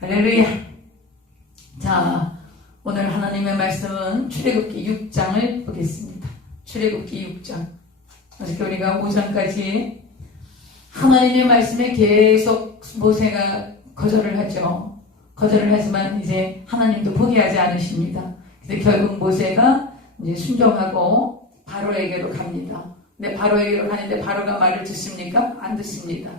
할렐루야. 자, 오늘 하나님의 말씀은 출애굽기 6장을 보겠습니다. 출애굽기 6장. 어저께 우리가 5장까지 하나님의 말씀에 계속 모세가 거절을 하죠. 거절을 하지만 이제 하나님도 포기하지 않으십니다. 그래서 결국 모세가 이제 순종하고 바로에게로 갑니다. 근데 바로에게로 가는데 바로가 말을 듣습니까? 안 듣습니다.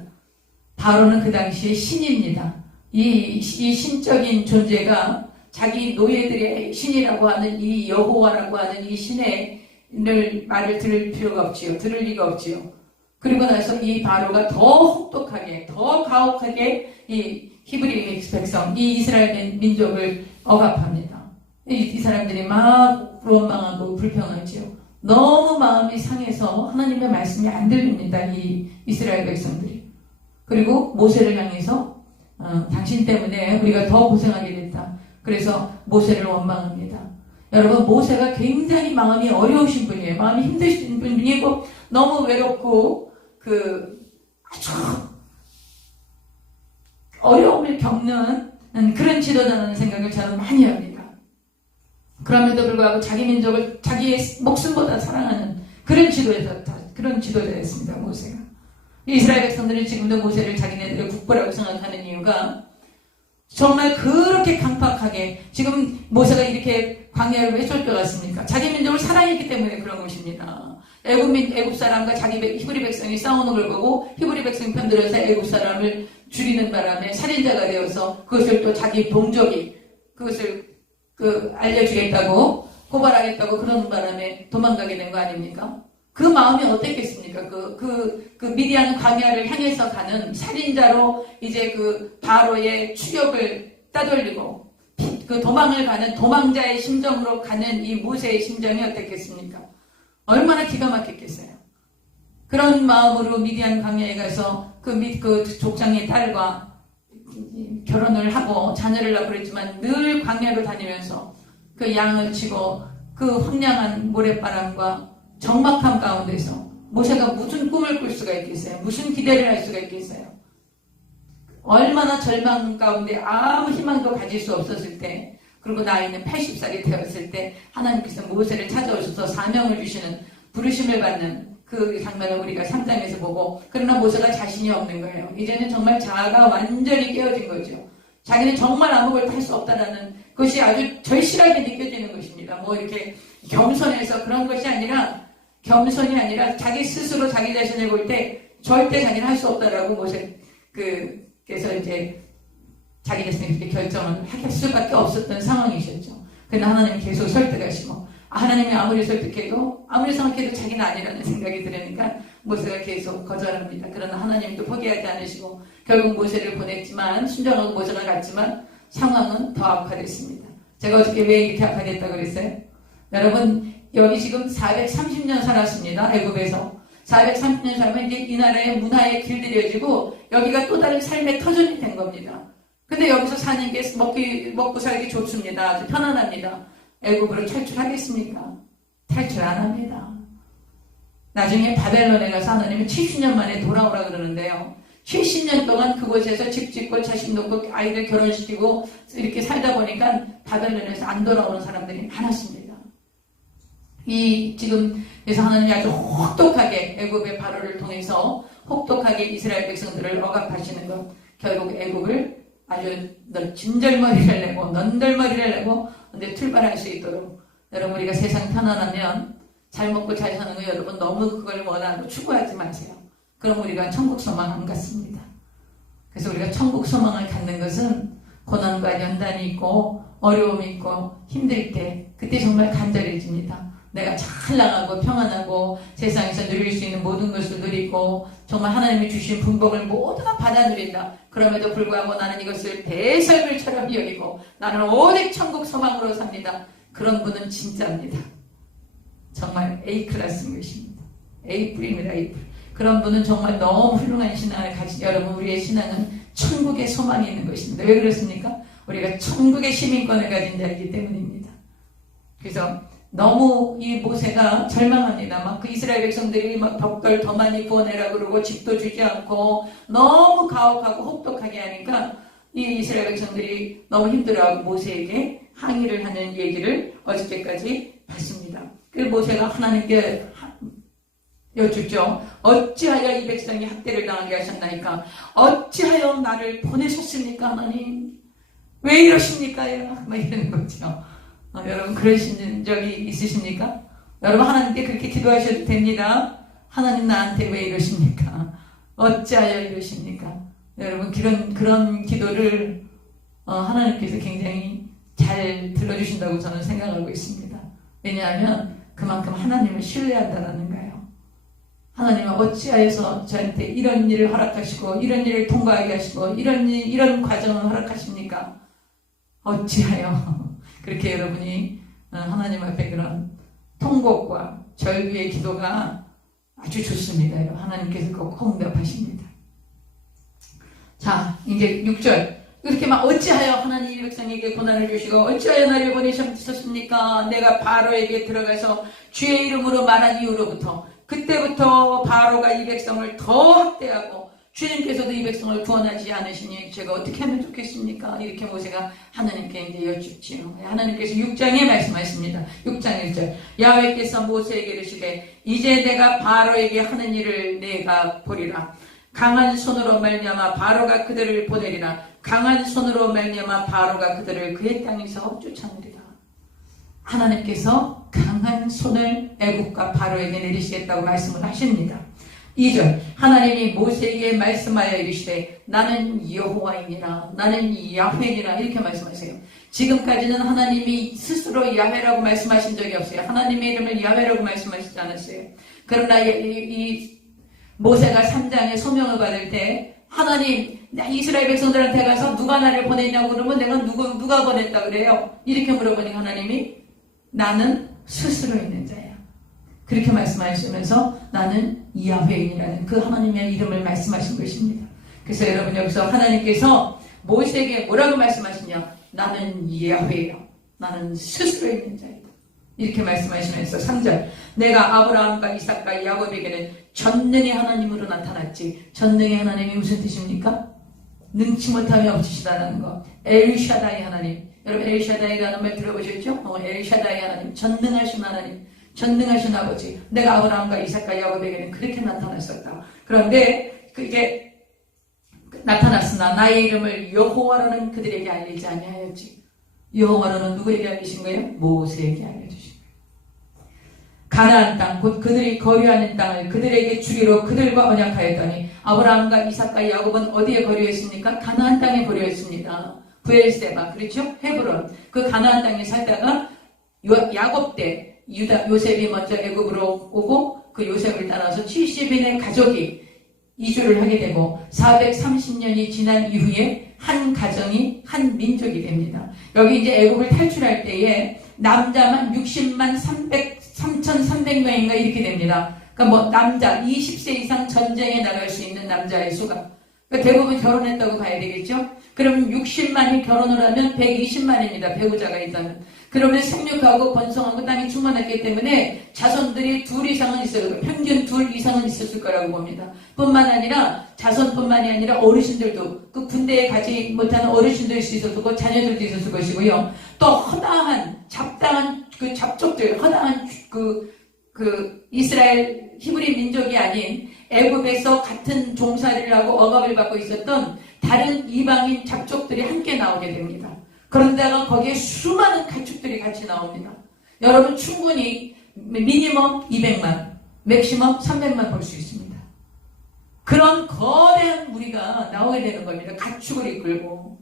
바로는 그 당시에 신입니다. 이 신적인 존재가 자기 노예들의 신이라고 하는 이 여호와라고 하는 이 신의 말을 들을 필요가 없지요. 들을 리가 없지요. 그리고 나서 이 바로가 더 혹독하게, 더 가혹하게 이 히브리 백성, 이 이스라엘 민족을 억압합니다. 이 사람들이 막 원망하고 불평하지요. 너무 마음이 상해서 하나님의 말씀이 안 들립니다. 이 이스라엘 백성들이. 그리고 모세를 향해서 당신 때문에 우리가 더 고생하게 됐다. 그래서 모세를 원망합니다. 여러분, 모세가 굉장히 마음이 어려우신 분이에요. 마음이 힘드신 분이고 너무 외롭고 아주 어려움을 겪는 그런 지도자라는 생각을 저는 많이 합니다. 그럼에도 불구하고 자기 민족을 자기의 목숨보다 사랑하는 그런 지도자였습니다. 모세가. 이스라엘 백성들은 지금도 모세를 자기네들의 국보라고 생각하는 이유가 정말 그렇게 강팍하게 지금 모세가 이렇게 광야를 왜 쫓겨갔습니까? 자기 민족을 사랑했기 때문에 그런 것입니다. 애굽 사람과 히브리 백성이 싸우는 걸 보고 히브리 백성 편들어서 애굽 사람을 죽이는 바람에 살인자가 되어서 그것을 또 자기 동족이 그것을 알려주겠다고 고발하겠다고 그러는 바람에 도망가게 된 거 아닙니까? 그 마음이 어땠겠습니까? 그 미디안 광야를 향해서 가는 살인자로 이제 바로의 추격을 따돌리고 도망을 가는 도망자의 심정으로 가는 이 모세의 심정이 어땠겠습니까? 얼마나 기가 막혔겠어요. 그런 마음으로 미디안 광야에 가서 그 족장의 딸과 결혼을 하고 자녀를 낳고 그랬지만 늘 광야로 다니면서 그 양을 치고 그 황량한 모래바람과 적막함 가운데서 모세가 무슨 꿈을 꿀 수가 있겠어요? 무슨 기대를 할 수가 있겠어요? 얼마나 절망 가운데 아무 희망도 가질 수 없었을 때, 그리고 나이는 80살이 되었을 때 하나님께서 모세를 찾아오셔서 사명을 주시는, 부르심을 받는 그 장면을 우리가 3장에서 보고, 그러나 모세가 자신이 없는 거예요. 이제는 정말 자아가 완전히 깨어진 거죠. 자기는 정말 아무것도 할 수 없다라는 것이 아주 절실하게 느껴지는 것입니다. 뭐 이렇게 겸손해서 그런 것이 아니라, 겸손이 아니라 자기 스스로 자기 자신을 볼 때 절대 자기는 할 수 없다라고 그래서 이제 자기 자신이 그렇게 결정을 할 수밖에 없었던 상황이셨죠. 그러나 하나님이 계속 설득하시고, 하나님이 아무리 설득해도 아무리 생각해도 자기는 아니라는 생각이 들으니까 모세가 계속 거절합니다. 그러나 하나님도 포기하지 않으시고 결국 모세를 보냈지만, 순종하고 모세가 갔지만 상황은 더 악화됐습니다. 제가 어저께 왜 이렇게 악화됐다고 그랬어요? 여러분, 여기 지금 430년 살았습니다. 애굽에서 430년 살면 이제 이 나라의 문화에 길들여지고 여기가 또 다른 삶의 터전이 된 겁니다. 근데 여기서 사는 게 먹고 살기 좋습니다. 아주 편안합니다. 애굽으로 탈출하겠습니까? 탈출 안 합니다. 나중에 바벨론에 가서 하나님은 70년 만에 돌아오라 그러는데요. 70년 동안 그곳에서 집 짓고 자식 놓고 아이들 결혼시키고 이렇게 살다 보니까 바벨론에서 안 돌아오는 사람들이 많았습니다. 그래서 하나님이 아주 혹독하게 애굽의 바로를 통해서 혹독하게 이스라엘 백성들을 억압하시는 것, 결국 애굽을 아주 진절머리를 내고 넌덜머리를 내고 근데 출발할 수 있도록, 여러분, 우리가 세상 편안하면 잘 먹고 잘 사는 거 여러분 너무 그걸 원하고 추구하지 마세요. 그럼 우리가 천국 소망 안 갖습니다. 그래서 우리가 천국 소망을 갖는 것은 고난과 연단이 있고 어려움이 있고 힘들 때, 그때 정말 간절해집니다. 내가 잘 나가고 평안하고 세상에서 누릴 수 있는 모든 것을 누리고 정말 하나님이 주신 분복을 모두 다 받아 누린다. 그럼에도 불구하고 나는 이것을 배설물처럼 여기고 나는 오직 천국 소망으로 삽니다. 그런 분은 진짜입니다. 정말 A클래스인 것입니다. A뿔입니다. A뿔. 그런 분은 정말 너무 훌륭한 신앙을 가진, 여러분, 우리의 신앙은 천국의 소망이 있는 것입니다. 왜 그렇습니까? 우리가 천국의 시민권을 가진 자이기 때문입니다. 그래서 너무 이 모세가 절망합니다. 막 그 이스라엘 백성들이 막 벽돌 더 많이 구워내라 그러고 집도 주지 않고 너무 가혹하고 혹독하게 하니까 이 이스라엘 백성들이 너무 힘들어하고 모세에게 항의를 하는 얘기를 어저께까지 봤습니다. 그 모세가 하나님께 여쭙죠. 어찌하여 이 백성이 학대를 당하게 하셨나이까? 어찌하여 나를 보내셨습니까, 하나님? 왜 이러십니까요? 막 이러는 거죠. 여러분 그러신 적이 있으십니까? 여러분 하나님께 그렇게 기도하셔도 됩니다. 하나님 나한테 왜 이러십니까? 어찌하여 이러십니까? 여러분 그런 기도를 하나님께서 굉장히 잘 들어주신다고 저는 생각하고 있습니다. 왜냐하면 그만큼 하나님을 신뢰한다는 거예요. 하나님은 어찌하여서 저한테 이런 일을 허락하시고 이런 일을 통과하게 하시고 이런 과정을 허락하십니까? 어찌하여 그렇게 여러분이 하나님 앞에 그런 통곡과 절규의 기도가 아주 좋습니다. 하나님께서 꼭 응답하십니다. 자, 이제 6절. 이렇게 막 어찌하여 하나님 이 백성에게 고난을 주시고 어찌하여 나를 보내셨습니까? 내가 바로에게 들어가서 주의 이름으로 말한 이후로부터 그때부터 바로가 이 백성을 더 학대하고 주님께서도 이 백성을 구원하지 않으시니 제가 어떻게 하면 좋겠습니까? 이렇게 모세가 하나님께 이제 여쭙지요. 하나님께서 6장에 말씀하십니다. 6장 1절. 야훼께서 모세에게 이르시되 이제 내가 바로에게 하는 일을 내가 보리라. 강한 손으로 말미암아 바로가 그들을 보내리라. 강한 손으로 말미암아 바로가 그들을 그의 땅에서 쫓아내리라. 하나님께서 강한 손을 애국과 바로에게 내리시겠다고 말씀을 하십니다. 2절. 하나님이 모세에게 말씀하여 이르시되 나는 여호와이니라. 나는 야훼니라. 이렇게 말씀하세요. 지금까지는 하나님이 스스로 야훼라고 말씀하신 적이 없어요. 하나님의 이름을 야훼라고 말씀하시지 않았어요. 그러나 이 모세가 3장에 소명을 받을 때 하나님 이스라엘 백성들한테 가서 누가 나를 보냈냐고 그러면 내가 누가 보냈다 그래요? 이렇게 물어보니 하나님이 나는 스스로 있는 자야. 그렇게 말씀하시면서 나는 야훼인이라는 그 하나님의 이름을 말씀하신 것입니다. 그래서 여러분 여기서 하나님께서 모세에게 뭐라고 말씀하시냐? 나는 야훼야. 나는 스스로 있는 자이다. 이렇게 말씀하시면서 3절. 내가 아브라함과 이삭과 야곱에게는 전능의 하나님으로 나타났지. 전능의 하나님이 무슨 뜻입니까? 능치 못함이 없으시다는 거. 엘샤다이 하나님. 여러분 엘샤다이라는 말 들어보셨죠? 엘샤다이 하나님. 전능하신 하나님. 전능하신 아버지. 내가 아브라함과 이삭과 야곱에게는 그렇게 나타났었다. 그런데 그게 나타났으나 나의 이름을 여호와라는 그들에게 알리지 아니하였지. 여호와라는 누구에게 알리신 거예요? 모세에게 알려주신 거예요. 가나안 땅 곧 그들이 거류하는 땅을 그들에게 주기로 그들과 언약하였더니 아브라함과 이삭과 야곱은 어디에 거류했습니까? 가나안 땅에 거류했습니다. 브엘세바 그렇죠? 헤브론 그 가나안 땅에 살다가 야곱 때 요셉이 먼저 애굽으로 오고 그 요셉을 따라서 70인의 가족이 이주를 하게 되고 430년이 지난 이후에 한 가정이 한 민족이 됩니다. 여기 이제 애굽을 탈출할 때에 남자만 60만 3,300명인가 이렇게 됩니다. 그러니까 남자 20세 이상 전쟁에 나갈 수 있는 남자의 수가 그러니까 대부분 결혼했다고 봐야 되겠죠? 그럼 60만이 결혼을 하면 120만입니다. 배우자가 있다면. 그러면 생육하고 번성하고 땅이 충만했기 때문에 자손들이 둘 이상은 있어요. 평균 둘 이상은 있었을 거라고 봅니다. 뿐만 아니라 자손뿐만이 아니라 어르신들도 그 군대에 가지 못하는 어르신도 있을 거고 자녀들도 있었을 것이고요. 또 허다한 잡다한 그 잡족들 허다한 그 이스라엘 히브리 민족이 아닌 애굽에서 같은 종살이를 하고 억압을 받고 있었던 다른 이방인 잡족들이 함께 나오게 됩니다. 그런데가 거기에 수많은 가축들이 같이 나옵니다. 여러분 충분히 미니멈 200만, 맥시멈 300만 볼 수 있습니다. 그런 거대한 무리가 나오게 되는 겁니다. 가축을 이끌고.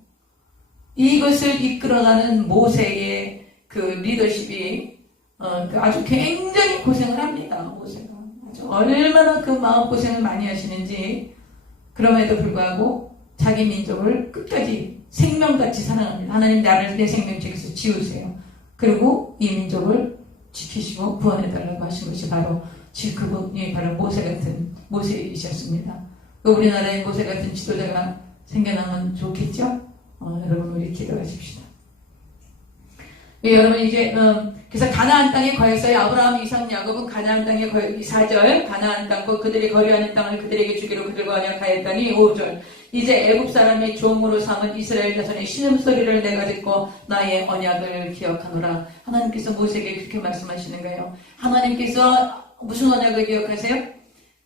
이것을 이끌어가는 모세의 그 리더십이 아주 굉장히 고생을 합니다. 모세가. 아주 얼마나 그 마음고생을 많이 하시는지 그럼에도 불구하고 자기 민족을 끝까지 생명같이 사랑합니다. 하나님 나를 내 생명 중에서 지우세요. 그리고 이 민족을 지키시고 구원해달라고 하신 것이 바로 그분이 바로 모세 같은 모세이셨습니다. 우리나라에 모세 같은 지도자가 생겨나면 좋겠죠? 여러분 우리 기도하십시다. 여러분 이제 그래서 가나안 땅에 거했어요. 아브라함, 이삭, 야곱은 가나안 땅에 4절 가나안 땅 곧 그들이 거류하는 땅을 그들에게 주기로 그들과 언약하였더니 5절 이제 애굽 사람의 종으로 삼은 이스라엘 자손의 신음소리를 내가 듣고 나의 언약을 기억하노라. 하나님께서 모세에게 그렇게 말씀하시는 거예요. 하나님께서 무슨 언약을 기억하세요?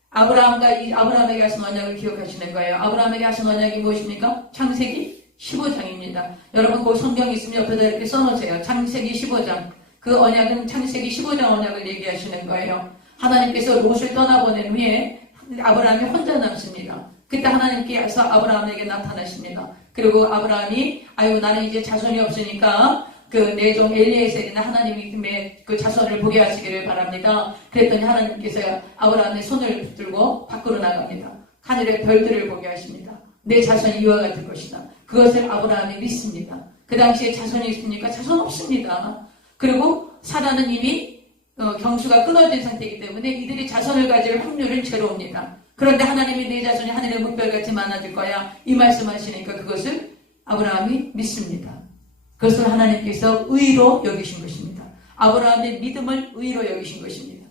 아브라함에게 하신 언약을 기억하시는 거예요. 아브라함에게 하신 언약이 무엇입니까? 창세기 15장입니다. 여러분 그 성경 있으면 옆에다 이렇게 써놓으세요. 창세기 15장. 그 언약은 창세기 15장 언약을 얘기하시는 거예요. 하나님께서 롯을 떠나보낸 후에 아브라함이 혼자 남습니다. 그때 하나님께서 아브라함에게 나타나십니다. 그리고 아브라함이 아유 나는 이제 자손이 없으니까 그 내 종 엘리에셀이나 하나님의 그 자손을 보게 하시기를 바랍니다. 그랬더니 하나님께서 아브라함의 손을 붙들고 밖으로 나갑니다. 하늘의 별들을 보게 하십니다. 내 자손이 이와 같을 것이다. 그것을 아브라함이 믿습니다. 그 당시에 자손이 있습니까? 자손 없습니다. 그리고 사라는 이미 경수가 끊어진 상태이기 때문에 이들이 자손을 가질 확률은 제로입니다. 그런데 하나님이 내 자손이 하늘의 물별같이 많아질 거야 이 말씀하시니까 그것을 아브라함이 믿습니다. 그것을 하나님께서 의로 여기신 것입니다. 아브라함의 믿음을 의로 여기신 것입니다.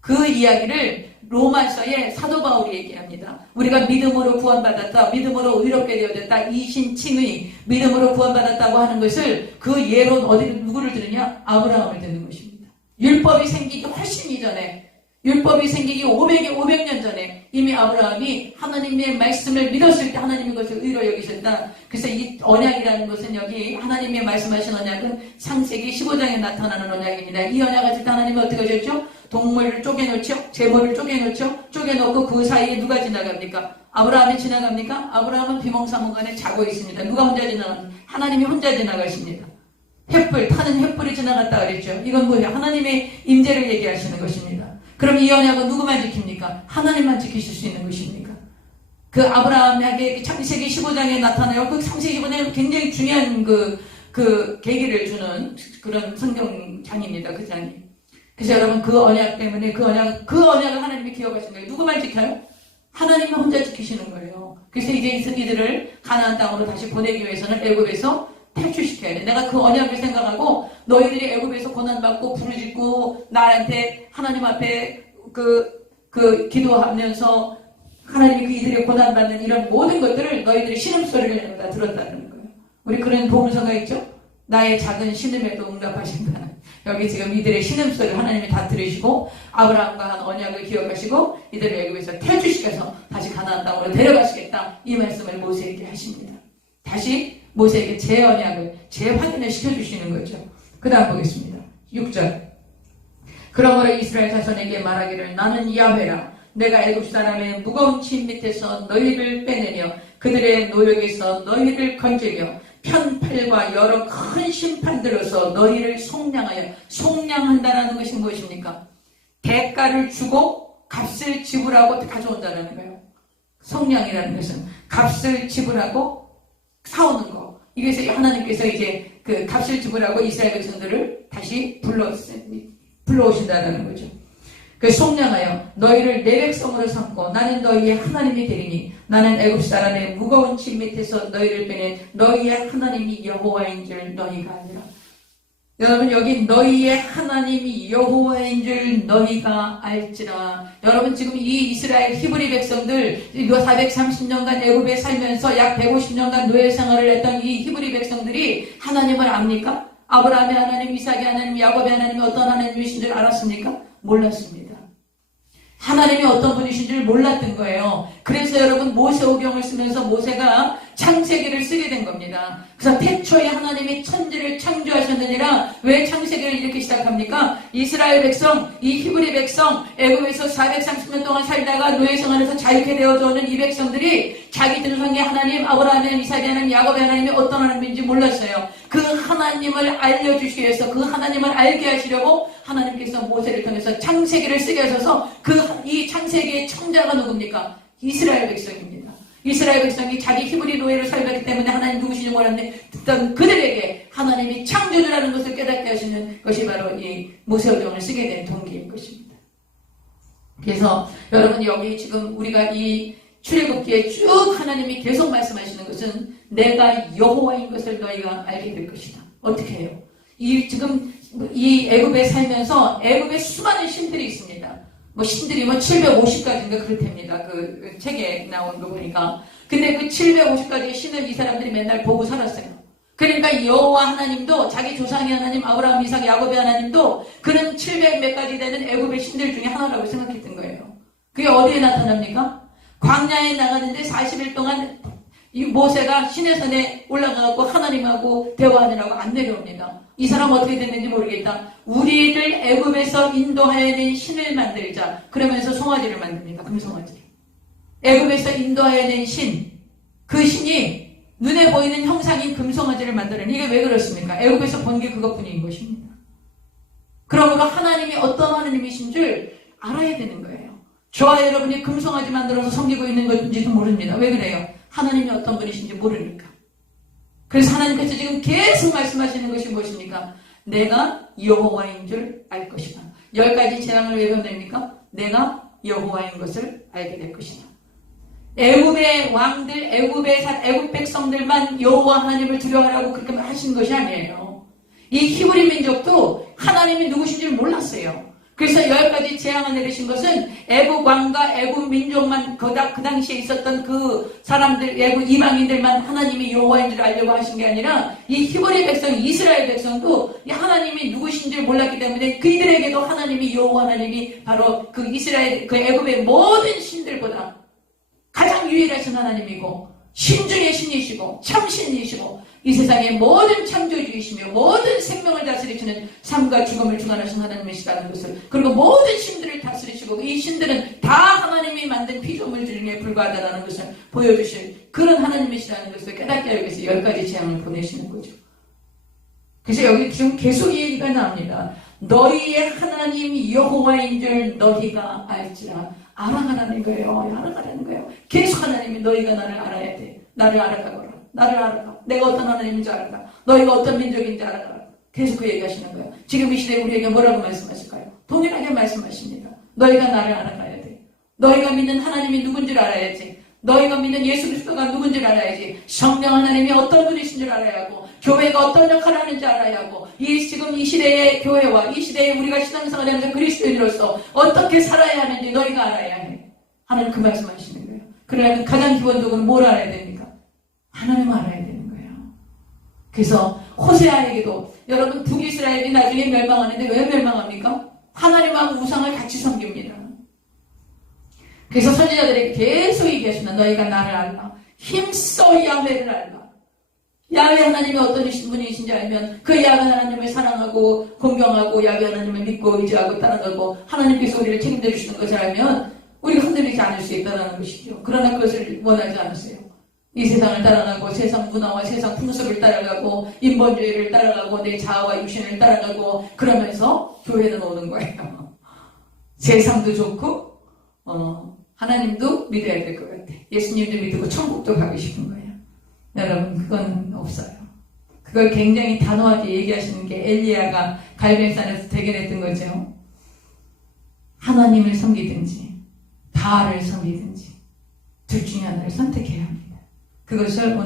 그 이야기를 로마서의 사도 바울이 얘기합니다. 우리가 믿음으로 구원받았다, 믿음으로 의롭게 되어졌다, 이신칭의 믿음으로 구원받았다고 하는 것을 그 예로 누구를 들으냐? 아브라함을 듣는 것입니다. 율법이 생기기 훨씬 이전에, 율법이 생기기 500년 전에 이미 아브라함이 하나님의 말씀을 믿었을 때 하나님이 그것을 의로 여기셨다. 그래서 이 언약이라는 것은 여기 하나님의 말씀하신 언약은 창세기 15장에 나타나는 언약입니다. 이 언약을 때 하나님은 어떻게 하셨죠? 동물을 쪼개놓죠? 제물을 쪼개놓죠? 쪼개놓고 그 사이에 누가 지나갑니까? 아브라함이 지나갑니까? 아브라함은 비몽사몽간에 자고 있습니다. 누가 혼자 지나갑니까? 하나님이 혼자 지나가십니다. 타는 횃불이 지나갔다 그랬죠. 이건 뭐예요? 하나님의 임재를 얘기하시는 것입니다. 그럼 이 언약은 누구만 지킵니까? 하나님만 지키실 수 있는 것입니까? 그 아브라함에게 창세기 15장에 나타나요. 그 창세기 15장은 굉장히 중요한 그 계기를 주는 그런 성경장입니다. 그 장이. 그래서 여러분 그 언약 때문에 그 언약을 하나님이 기억하신 거예요. 누구만 지켜요? 하나님이 혼자 지키시는 거예요. 그래서 이제 이들을 가나안 땅으로 다시 보내기 위해서는 애굽에서 탈출시켜야 돼. 내가 그 언약을 생각하고 너희들이 애굽에서 고난받고 부르짖고 나한테 하나님 앞에 기도하면서 하나님이 그 이들의 고난받는 이런 모든 것들을 너희들이 신음소리를 내다 들었다는 거예요. 우리 그런 보문서가 있죠? 나의 작은 신음에도 응답하신다. 여기 지금 이들의 신음소리를 하나님이 다 들으시고 아브라함과 한 언약을 기억하시고 이들을 애굽에서 탈출시켜서 다시 가나안 땅으로 데려가시겠다. 이 말씀을 모세에게 하십니다. 다시 모세에게 재언약을 재확인을 시켜주시는 거죠. 그 다음 보겠습니다. 6절. 그러므로 이스라엘 자손에게 말하기를 나는 야훼라 내가 애굽 사람의 무거운 짐 밑에서 너희를 빼내며 그들의 노역에서 너희를 건지며 편팔과 여러 큰 심판들로서 너희를 속량한다라는 것이 무엇입니까? 대가를 주고 값을 지불하고 가져온다는 거예요. 속량이라는 것은 값을 지불하고 사오는 거. 이것을 하나님께서 이제 그 값을 지불하고 이스라엘 백성들을 다시 불러오신다는 거죠. 그 속량하여 너희를 내 백성으로 삼고 나는 너희의 하나님이 되리니 나는 애굽 사람의 무거운 짐 밑에서 너희를 빼낸 너희의 하나님이 여호와인 줄 너희가 알리라. 여러분 여기 너희의 하나님이 여호와인 줄 너희가 알지라. 여러분 지금 이 이스라엘 히브리 백성들 430년간 애굽에 살면서 약 150년간 노예 생활을 했던 이 히브리 백성들이 하나님을 압니까? 아브라함의 하나님, 이삭의 하나님, 야곱의 하나님이 어떤 하나님이신 줄 알았습니까? 몰랐습니다. 하나님이 어떤 분이신 줄 몰랐던 거예요. 그래서 여러분 모세오경을 쓰면서 모세가 창세기를 쓰게 된 겁니다. 그래서 태초에 하나님이 천지를 창조하셨느니라. 왜 창세기를 이렇게 시작합니까? 이스라엘 백성, 이 히브리 백성, 애굽에서 430년 동안 살다가 노예 생활에서 자유케 되어져 오는 이 백성들이 자기들 성의 하나님, 아브라함의 이삭의 하나님, 야곱의 하나님이 어떤 하나님인지 몰랐어요. 그 하나님을 알려주시기 위해서 그 하나님을 알게 하시려고 하나님께서 모세를 통해서 창세기를 쓰게 하셔서 이 창세기의 청자가 누굽니까? 이스라엘 백성입니다. 이스라엘 백성이 자기 히브리 노예를 살았기 때문에 하나님 누구시지 몰랐는데 듣던 그들에게 하나님이 창조주라는 것을 깨닫게 하시는 것이 바로 이 모세오경을 쓰게 된 동기인 것입니다. 그래서 여러분 여기 지금 우리가 이 출애굽기에 쭉 하나님이 계속 말씀하시는 것은 내가 여호와인 것을 너희가 알게 될 것이다. 어떻게 해요? 지금 이 애굽에 살면서 애굽에 수많은 신들이 있습니다. 신들이 750가지인가 그렇답니다. 그 책에 나온 거 보니까. 근데 그 750가지의 신을 이 사람들이 맨날 보고 살았어요. 그러니까 여호와 하나님도 자기 조상의 하나님 아브라함, 이삭, 야곱의 하나님도 그는 700몇 가지 되는 애굽의 신들 중에 하나라고 생각했던 거예요. 그게 어디에 나타납니까? 광야에 나가는데 40일 동안 이 모세가 시내산에 올라가고 하나님하고 대화하느라고 안 내려옵니다. 이 사람 어떻게 됐는지 모르겠다. 우리를 애굽에서 인도하여낸 신을 만들자. 그러면서 송아지를 만듭니다. 금송아지. 애굽에서 인도하여낸 신. 그 신이 눈에 보이는 형상인 금송아지를 만드는 이게 왜 그렇습니까? 애굽에서 본 게 그것뿐인 것입니다. 그러므로 하나님이 어떤 하나님이신 줄 알아야 되는 거예요. 저와 여러분이 금송아지 만들어서 섬기고 있는 건지도 모릅니다. 왜 그래요? 하나님이 어떤 분이신지 모르니까. 그래서 하나님께서 지금 계속 말씀하시는 것이 무엇입니까? 내가 여호와인 줄 알 것이다. 10가지 재앙을 왜 건넵니까? 내가 여호와인 것을 알게 될 것이다. 애굽의 왕들, 애굽 백성들만 여호와 하나님을 두려워하라고 그렇게 하신 것이 아니에요. 이 히브리 민족도 하나님이 누구신지 몰랐어요. 그래서 10가지 재앙을 내리신 것은 애굽 왕과 애굽 민족만 그 당시에 있었던 그 사람들, 애굽 이방인들만 하나님이 여호와인 줄 알려고 하신 게 아니라 이 히브리 백성, 이스라엘 백성도 하나님이 누구신지 몰랐기 때문에 그들에게도 하나님이 여호와 하나님이 바로 그 이스라엘, 그 애굽의 모든 신들보다 가장 유일하신 하나님이고 신중의 신이시고 참신이시고 이 세상의 모든 창조주이시며 모든 생명을 다스리시는 삶과 죽음을 주관하신 하나님이시라는 것을, 그리고 모든 신들을 다스리시고 이 신들은 다 하나님이 만든 피조물 중에 불과하다는 것을 보여주실 그런 하나님이시라는 것을 깨닫게 하기 위해서 10가지 재앙을 보내시는 거죠. 그래서 여기 지금 계속 이 얘기가 나옵니다. 너희의 하나님 여호와인 줄 너희가 알지라. 알아가라는 거예요. 알아가라는 거예요. 계속 하나님이 너희가 나를 알아야 돼. 나를 알아가거라. 나를 알아가. 내가 어떤 하나님인지 알아가. 너희가 어떤 민족인지 알아가. 계속 그 얘기하시는 거예요. 지금 이 시대에 우리에게 뭐라고 말씀하실까요? 동일하게 말씀하십니다. 너희가 나를 알아가야 돼. 너희가 믿는 하나님이 누군지를 알아야지. 너희가 믿는 예수 그리스도가 누군지를 알아야지. 성령 하나님이 어떤 분이신 줄 알아야 하고, 교회가 어떤 역할을 하는지 알아야 하고, 지금 이 시대의 교회와 이 시대에 우리가 신앙생활을 하면서 그리스도인으로서 어떻게 살아야 하는지 너희가 알아야 해. 하나님 그 말씀하시는 거예요. 그래야 가장 기본적으로 뭘 알아야 됩니까? 하나님을 알아야 되는 거예요. 그래서 호세아에게도 여러분 북이스라엘이 나중에 멸망하는데 왜 멸망합니까? 하나님하고 우상을 같이 섬깁니다. 그래서 선지자들에게 계속 얘기하시면 너희가 나를 알라. 힘써 야훼를 알라. 야훼 하나님이 어떤 분이신지 알면 그 야훼 하나님을 사랑하고 공경하고 야훼 하나님을 믿고 의지하고 따라가고 하나님께서 우리를 책임져 주시는 것을 알면 우리가 흔들리지 않을 수 있다는 것이죠. 그러나 그것을 원하지 않으세요. 이 세상을 따라가고 세상 문화와 세상 풍습을 따라가고 인본주의를 따라가고 내 자아와 육신을 따라가고 그러면서 교회는 오는 거예요. 세상도 좋고 하나님도 믿어야 될 것 같아. 예수님도 믿고 천국도 가고 싶은 거예요. 여러분 그건 없어요. 그걸 굉장히 단호하게 얘기하시는 게 엘리야가 갈멜산에서 대결했던 거죠. 하나님을 섬기든지 바알을 섬기든지 둘 중에 하나를 선택해야 합니다. 그것을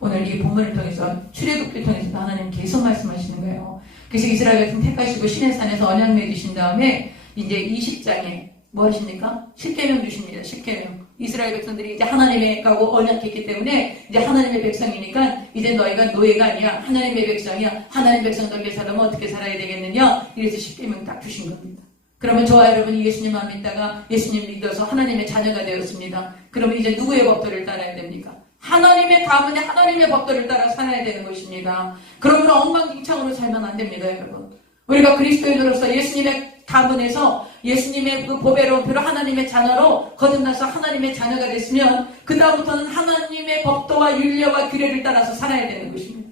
오늘 이 본문을 통해서 출애굽기를 통해서 하나님 계속 말씀하시는 거예요. 그래서 이스라엘 백성 택하시고 시내산에서 언약 맺으신 다음에 이제 20장에 뭐 하십니까? 10계명 주십니다. 10계명. 이스라엘 백성들이 이제 하나님의 가고 언약했기 때문에 이제 하나님의 백성이니까 이제 너희가 노예가 아니야. 하나님의 백성이야. 하나님 백성답게 살려면 어떻게 살아야 되겠느냐? 이래서 10계명 딱 주신 겁니다. 그러면 저와 여러분이 예수님만 믿다가 예수님 믿어서 하나님의 자녀가 되었습니다. 그러면 이제 누구의 법도를 따라야 됩니까? 하나님의 가문에 하나님의 법도를 따라 살아야 되는 것입니다. 그러므로 엉망진창으로 살면 안 됩니다, 여러분. 우리가 그리스도인으로서 예수님의 가문에서 예수님의 그 보배로운 피로 하나님의 자녀로 거듭나서 하나님의 자녀가 됐으면 그 다음부터는 하나님의 법도와 윤례와 규례를 따라서 살아야 되는 것입니다.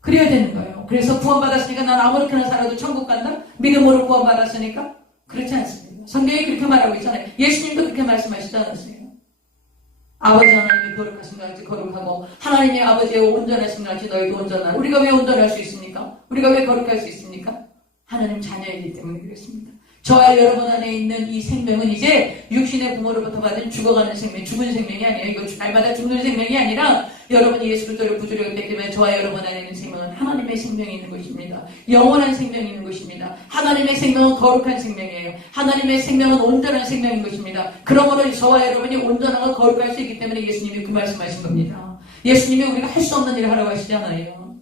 그래야 되는 거예요. 그래서 구원받았으니까 난 아무렇게나 살아도 천국 간다? 믿음으로 구원받았으니까? 그렇지 않습니다. 성경이 그렇게 말하고 있잖아요. 예수님도 그렇게 말씀하시지 않았어요. 아버지 하나님이 거룩하신 것 같이 거룩하고 하나님의 아버지의 온전하신 것 같이 너희도 온전하라. 우리가 왜 온전할 수 있습니까? 우리가 왜 거룩할 수 있습니까? 하나님 자녀이기 때문에 그렇습니다. 저와 여러분 안에 있는 이 생명은 이제 육신의 부모로부터 받은 죽어가는 생명, 죽은 생명이 아니에요. 이거 날마다 죽는 생명이 아니라 여러분이 예수 그리스도를 구주로 믿기 때문에 저와 여러분 안에 있는 생명은 하나님의 생명이 있는 것입니다. 영원한 생명이 있는 것입니다. 하나님의 생명은 거룩한 생명이에요. 하나님의 생명은 온전한 생명인 것입니다. 그러므로 저와 여러분이 온전하고 거룩할 수 있기 때문에 예수님이 그 말씀하신 겁니다. 예수님이 우리가 할 수 없는 일을 하라고 하시잖아요.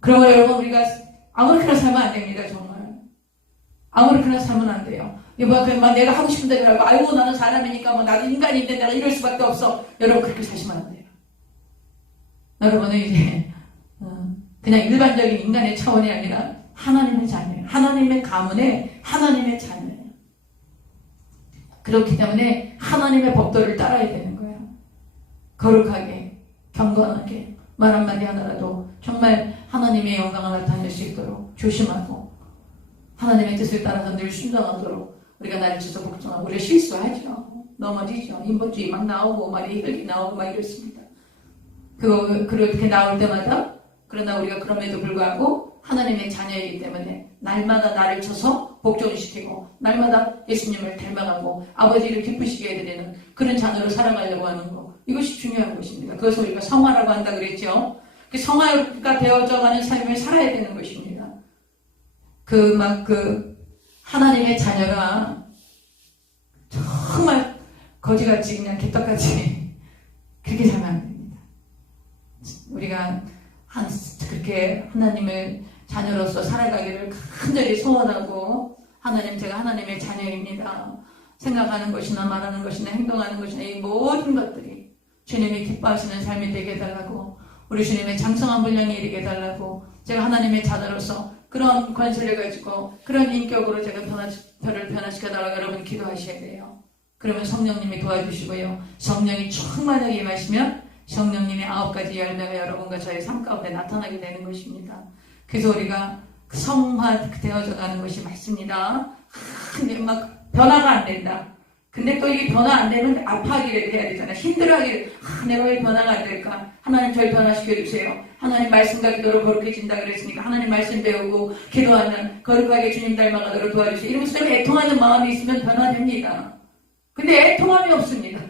그러므로 여러분 우리가 아무렇게나 살면 안 됩니다. 정말 아무렇게나 살면 안 돼요. 그냥 내가 하고 싶은 대로 하고 아이고 나는 사람이니까 뭐 나도 인간인데 내가 이럴 수밖에 없어. 여러분 그렇게 사시면 안 돼요. 여러분은 이제 그냥 일반적인 인간의 차원이 아니라 하나님의 자녀예요. 하나님의 가문에 하나님의 자녀예요. 그렇기 때문에 하나님의 법도를 따라야 되는 거예요. 거룩하게 경건하게 말 한마디 하나라도 정말 하나님의 영광을 나타낼 수 있도록 조심하고 하나님의 뜻을 따라서 늘 순종하도록 우리가 나를 쳐서 복종하고 우리가 실수하죠. 넘어지죠. 인본주의 막 나오고 말이 흙이 나오고 막 이렇습니다. 그렇게 나올 때마다 그러나 우리가 그럼에도 불구하고 하나님의 자녀이기 때문에 날마다 나를 쳐서 복종시키고 날마다 예수님을 닮아가고 아버지를 기쁘시게 해드리는 그런 자녀로 살아가려고 하는 거 이것이 중요한 것입니다. 그것을 우리가 성화라고 한다 그랬죠. 그 성화가 되어져가는 삶을 살아야 되는 것입니다. 하나님의 자녀가 정말 거지같이 그냥 개떡같이 그렇게 살면 안 됩니다. 우리가 그렇게 하나님의 자녀로서 살아가기를 간절히 소원하고 하나님 제가 하나님의 자녀입니다. 생각하는 것이나 말하는 것이나 행동하는 것이나 이 모든 것들이 주님이 기뻐하시는 삶이 되게 해달라고 우리 주님의 장성한 분량에 이르게 해달라고 제가 하나님의 자녀로서 그런 관심을 가지고 그런 인격으로 제가 저를 변화시켜달라고 여러분 기도하셔야 돼요. 그러면 성령님이 도와주시고요. 성령이 충만하게 임하시면 성령님의 9가지 열매가 여러분과 저의 삶 가운데 나타나게 되는 것입니다. 그래서 우리가 성화되어져 가는 것이 맞습니다. 근데 막 변화가 안 된다. 근데 또 이게 변화 안 되면 아파하기를 해야 되잖아. 힘들어하기를 내가 왜 변화가 안 될까? 하나님 저를 변화시켜 주세요. 하나님 말씀과 기도로 거룩해진다 그랬으니까 하나님 말씀 배우고 기도하는 거룩하게 주님 닮아가도록 도와주세요. 이러면서 좀 애통하는 마음이 있으면 변화됩니다. 근데 애통함이 없습니다.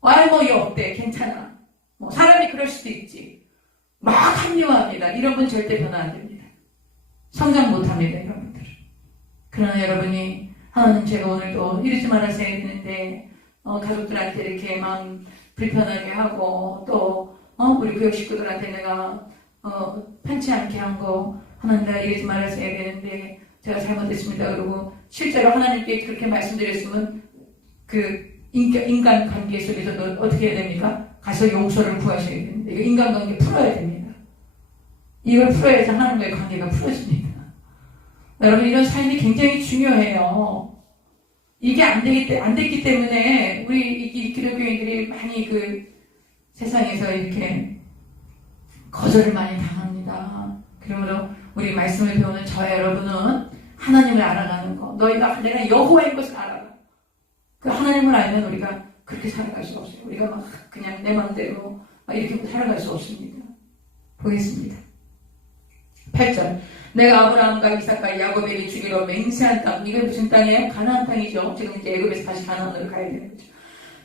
뭐 어때? 괜찮아. 사람이 그럴 수도 있지. 막 합리화합니다. 이런 분 절대 변화 안 됩니다. 성장 못합니다. 여러분들. 그러나 여러분이 하나님 제가 오늘도 이러지 말아서 했는데 가족들한테 이렇게 마음 불편하게 하고 또 우리 교육 식구들한테 내가 편치 않게 한 거 하나님 내가 이러지 말아서 해야 되는데 제가 잘못했습니다. 그러고 실제로 하나님께 그렇게 말씀드렸으면 그 인간 관계 속에서도 어떻게 해야 됩니까? 가서 용서를 구하셔야 됩니다. 이거 인간관계 풀어야 됩니다. 이걸 풀어야지 하나님과의 관계가 풀어집니다. 여러분 이런 삶이 굉장히 중요해요. 이게 안 됐기 때문에 우리 기독교인들이 많이 세상에서 이렇게 거절을 많이 당합니다. 그러므로 우리 말씀을 배우는 저와 여러분은 하나님을 알아가는 거. 내가 여호와인 것을 알아라. 그 하나님을 알면 우리가 그렇게 살아갈 수 없어요. 우리가 막 그냥 내 마음대로 이렇게 살아갈 수 없습니다. 보겠습니다. 8절. 내가 아브라함과 이삭과 야곱에게 주기로 맹세한 땅. 이게 무슨 땅이에요? 가나안 땅이죠. 지금 이제 애굽에서 다시 가나안으로 가야 되는 거죠.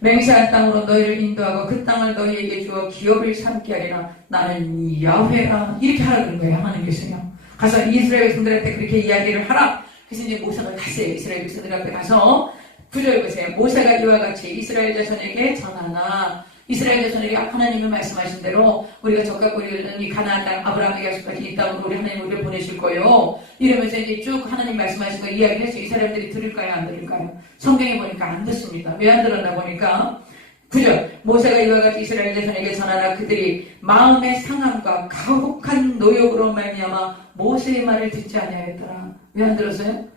맹세한 땅으로 너희를 인도하고 그 땅을 너희에게 주어 기업을 삼게 하리라. 나는 야훼라. 이렇게 하라 그런 거예요. 하나님께서요. 가서 이스라엘 백성들한테 그렇게 이야기를 하라. 그래서 이제 모세가 갔어요. 이스라엘 백성들 앞에 가서 9절 보세요. 모세가 이와 같이 이스라엘 자손에게 전하나. 이스라엘 자손에게 하나님이 말씀하신 대로 우리가 적과 우리는 이 가나안 땅 아브라함에게 약속하신 이 땅으로 우리 하나님 우리를 보내실 거예요. 이러면서 이제 쭉 하나님 말씀하신 거 이야기를 해서 이 사람들이 들을까요? 안 들을까요? 성경에 보니까 안 듣습니다. 왜 안 들었나 보니까 9절. 모세가 이와 같이 이스라엘 자손에게 전하라. 그들이 마음의 상함과 가혹한 노역으로 말미암아 모세의 말을 듣지 아니하였더라. 왜 안 들었어요?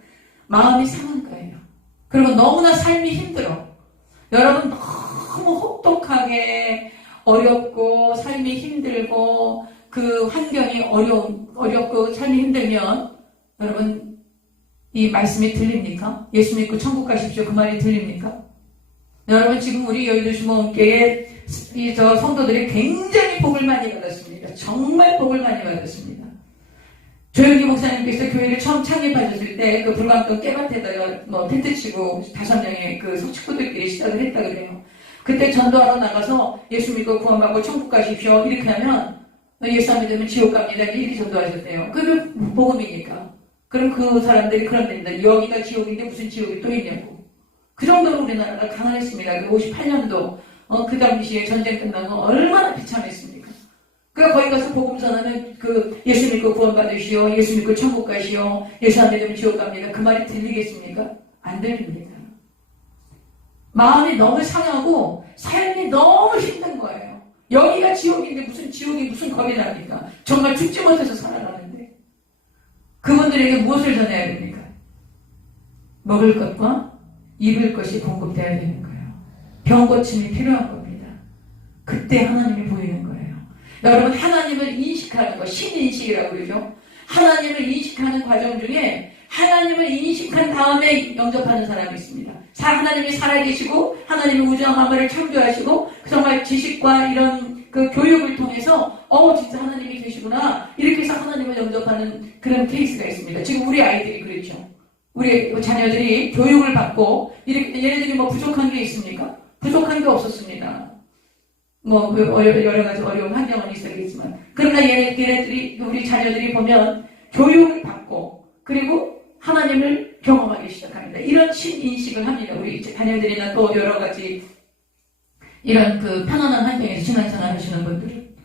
마음이 상한 거예요. 그리고 너무나 삶이 힘들어. 여러분 너무 혹독하게 어렵고 삶이 힘들고 그 환경이 어렵고 삶이 힘들면 여러분 이 말씀이 들립니까? 예수 믿고 천국 가십시오. 그 말이 들립니까? 여러분 지금 우리 여의도 주목교회 저 성도들이 굉장히 복을 많이 받았습니다. 정말 복을 많이 받았습니다. 조영기 목사님께서 교회를 처음 창립하셨을 때 그 불광동 깨밭에다가 텐트 치고 5명의 그 식구들끼리 시작을 했다 그래요. 그때 전도하러 나가서 예수 믿고 구원받고 천국 가십시오. 이렇게 하면 예수 안 믿으면 지옥 갑니다. 이렇게 전도하셨대요. 그게 복음이니까. 그럼 그 사람들이 그런 데입니다. 여기가 지옥인데 무슨 지옥이 또 있냐고. 그 정도로 우리나라가 가난했습니다. 그 58년도 그 당시에 전쟁 끝나고 얼마나 비참했습니까? 그러니까 거기 가서 복음 전하면 그 예수 믿고 구원받으시오. 예수 믿고 천국 가시오. 예수 안 믿으면 지옥 갑니다. 그 말이 들리겠습니까? 안 들립니다. 마음이 너무 상하고 삶이 너무 힘든 거예요. 여기가 지옥인데 무슨 지옥이 무슨 겁이 납니까? 정말 죽지 못해서 살아가는데 그분들에게 무엇을 전해야 됩니까? 먹을 것과 입을 것이 공급되어야 되는 거예요. 병 고침이 필요한 겁니다. 그때 하나님이 보이는 거예요. 여러분, 하나님을 인식하는 거, 신인식이라고 그러죠. 하나님을 인식하는 과정 중에 하나님을 인식한 다음에 영접하는 사람이 있습니다. 하나님이 살아계시고 하나님이 우주와 만물을 창조하시고 정말 지식과 이런 그 교육을 통해서 진짜 하나님이 계시구나 이렇게 해서 하나님을 영접하는 그런 케이스가 있습니다. 지금 우리 아이들이 그렇죠. 우리 자녀들이 교육을 받고 이렇게 얘네들이 뭐 부족한 게 있습니까? 부족한 게 없었습니다. 여러 가지 어려운 환경은 있었겠지만 그러나 얘네들이 우리 자녀들이 보면 교육을 받고 그리고 하나님을 경험하기 시작합니다. 이런 신인식을 합니다. 우리 자녀들이나 또 여러 가지 이런 그 편안한 환경에서 신앙생활 하시는 분들은.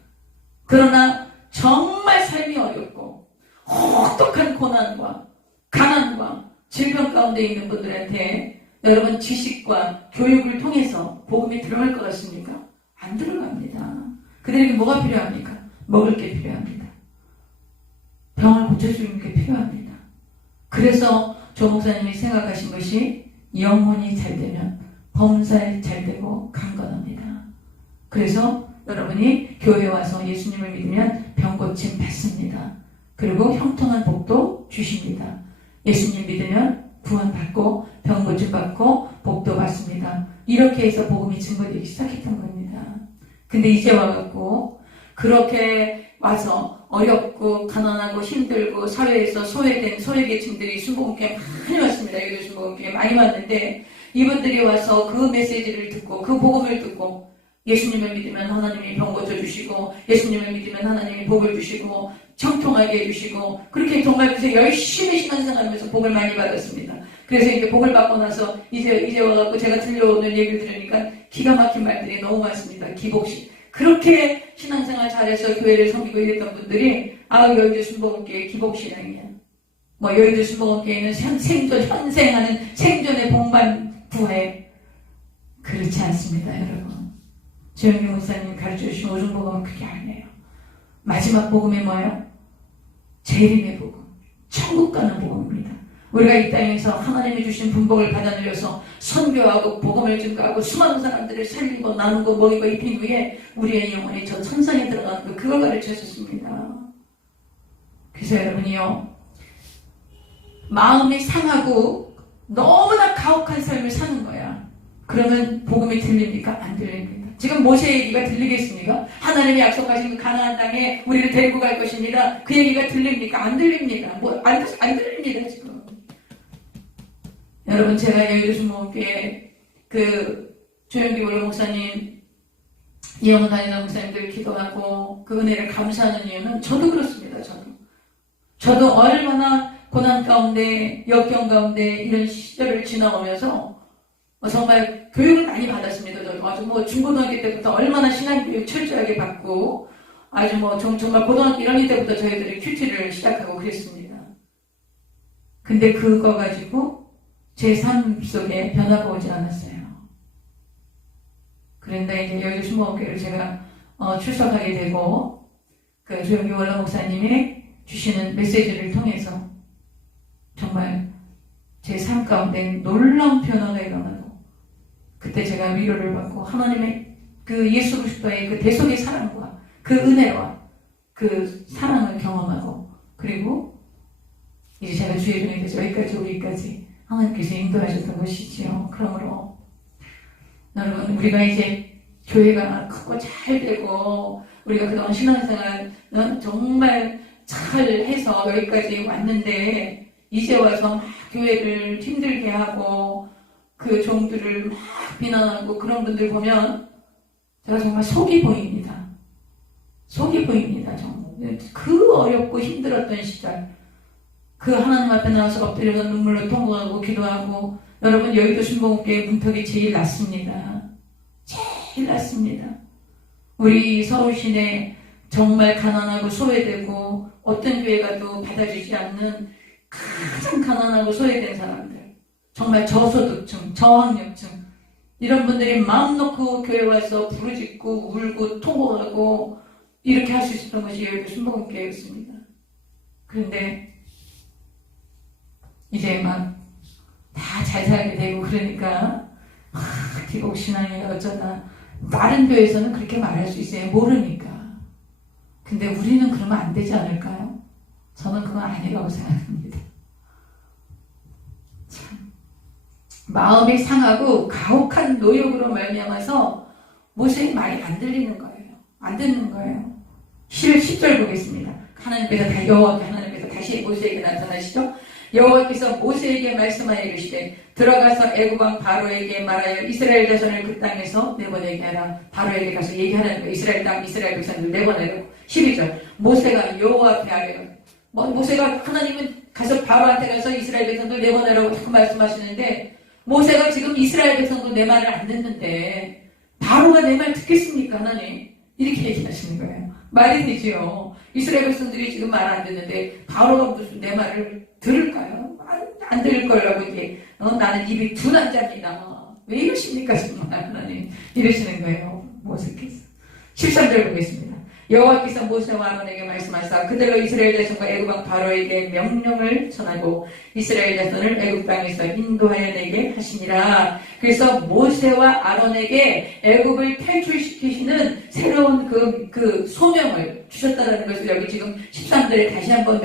그러나 정말 삶이 어렵고 혹독한 고난과 가난과 질병 가운데 있는 분들한테 여러분 지식과 교육을 통해서 복음이 들어갈 것 같습니까? 안 들어갑니다. 그들에게 뭐가 필요합니까? 먹을 게 필요합니다. 병을 고쳐주는 게 필요합니다. 그래서 조 목사님이 생각하신 것이 영혼이 잘 되면 범사에 잘 되고 강건합니다. 그래서 여러분이 교회에 와서 예수님을 믿으면 병 고침 받습니다. 그리고 형통한 복도 주십니다. 예수님 믿으면 구원받고 병 고침 받고 복도 받습니다. 이렇게 해서 복음이 증거되기 시작했던 겁니다. 근데 이제 와갖고 그렇게 와서 어렵고 가난하고 힘들고 사회에서 소외된 소외계층들이 순복음교회에 많이 왔습니다. 여기 순복음교회에 많이 왔는데 이분들이 와서 그 메시지를 듣고 그 복음을 듣고 예수님을 믿으면 하나님이 병 고쳐주시고 예수님을 믿으면 하나님이 복을 주시고 청통하게 해주시고 그렇게 정말 그래서 열심히 신앙생활하면서 복을 많이 받았습니다. 그래서 이제 복을 받고 나서 이제 와갖고 제가 들려오는 얘기를 들으니까 기가 막힌 말들이 너무 많습니다. 기복식. 그렇게 신앙생활 잘해서 교회를 섬기고 이랬던 분들이 여의도 순복음교회 기복신앙이야. 여의도 순복음교회는 현생하는 생존의 복만 부해. 그렇지 않습니다, 여러분. 조영기 목사님 가르쳐주신 오중복음은 그게 아니에요. 마지막 복음이 뭐예요? 재림의 복음. 천국 가는 복음입니다. 우리가 이 땅에서 하나님이 주신 분복을 받아 누려서 선교하고 복음을 증거하고 수많은 사람들을 살리고 나누고 먹이고 입힌 후에 우리의 영혼이 저 천상에 들어가는 거 그걸 가르쳐 줬습니다. 그래서 여러분이요 마음이 상하고 너무나 가혹한 삶을 사는 거야. 그러면 복음이 들립니까? 안 들립니다. 지금 모세의 얘기가 들리겠습니까? 하나님이 약속하신 그 가나안 땅에 우리를 데리고 갈 것입니다. 그 얘기가 들립니까? 안 들립니다. 안 들립니다 지금. 여러분 제가 여의도 순복음교회 그 조영기 원로 목사님 이영훈 담임 목사님들 기도하고 그 은혜를 감사하는 이유는 저도 그렇습니다. 저도 얼마나 고난 가운데 역경 가운데 이런 시절을 지나오면서 정말 교육을 많이 받았습니다. 저도 아주 중고등학교 때부터 얼마나 신앙교육 철저하게 받고 아주 정말 고등학교 1학년 때부터 저희들이 큐티를 시작하고 그랬습니다. 근데 그거 가지고 제 삶 속에 변화가 오지 않았어요. 그런데 이제 여의도 순복음교회를 제가 출석하게 되고 그 조영기 원로 목사님이 주시는 메시지를 통해서 정말 제 삶 가운데 놀라운 변화가 일어나고 그때 제가 위로를 받고 하나님의 그 예수 그리스도의 그 대속의 사랑과 그 은혜와 그 사랑을 경험하고 그리고 이제 제가 주의 종이 돼서 여기까지 오기까지 하나님께서 인도하셨던 것이지요. 그러므로 여러분 우리가 이제 교회가 크고 잘 되고 우리가 그동안 신앙생활 정말 잘 해서 여기까지 왔는데 이제 와서 막 교회를 힘들게 하고 그 종들을 막 비난하고 그런 분들 보면 제가 정말 속이 보입니다. 속이 보입니다. 정말. 그 어렵고 힘들었던 시절, 그 하나님 앞에 나와서 엎드려서 눈물로 통곡하고 기도하고, 여러분 여의도 순복음교회 문턱이 제일 낮습니다. 제일 낮습니다. 우리 서울시내 정말 가난하고 소외되고 어떤 교회 가도 받아주지 않는 가장 가난하고 소외된 사람들, 정말 저소득층, 저학력층, 이런 분들이 마음 놓고 교회 와서 부르짖고 울고 통곡하고 이렇게 할 수 있었던 것이 여의도 순복음교회였습니다. 그런데 이제 막 다 잘 살게 되고 그러니까 기복신앙이 어쩌다, 다른 교회에서는 그렇게 말할 수 있어요. 모르니까. 근데 우리는 그러면 안 되지 않을까요? 저는 그건 아니라고 생각합니다. 참, 마음이 상하고 가혹한 노역으로 말미암아서 모세의 말이 안 들리는 거예요. 안 듣는 거예요. 10절 보겠습니다. 하나님께서 다시 모세에게 나타나시죠. 여호와께서 모세에게 말씀하여 이르시되 들어가서 애굽 왕 바로에게 말하여 이스라엘 자손을 그 땅에서 내보내게 하라. 바로에게 가서 얘기하는 거예요. 이스라엘 땅 이스라엘 백성들 내보내라고. 12절 모세가 여호와 앞에 아뢰어, 모세가 하나님은 가서 바로한테 가서 이스라엘 백성들 내보내라고 자꾸 말씀하시는데, 모세가 지금 이스라엘 백성들 내 말을 안 듣는데 바로가 내 말 듣겠습니까 하나님? 이렇게 얘기하시는 거예요. 말이 되지요. 이스라엘 백성들이 지금 말 안 듣는데 바로가 무슨 내 말을 들을까요? 안 들을 거라고 이게 나는 입이 둔한 자입니다. 왜 이러십니까 정말 하나님? 이러시는 거예요. 모세께서. 13절 보겠습니다. 여호와께서 모세와 아론에게 말씀하사 그대로 이스라엘 자손과 애굽 왕 바로에게 명령을 전하고 이스라엘 자손을 애굽 땅에서 인도하여 내게 하시니라. 그래서 모세와 아론에게 애굽을 탈출시키시는 새로운 그 소명을 주셨다는 것을 여기 지금 13절에 다시 한번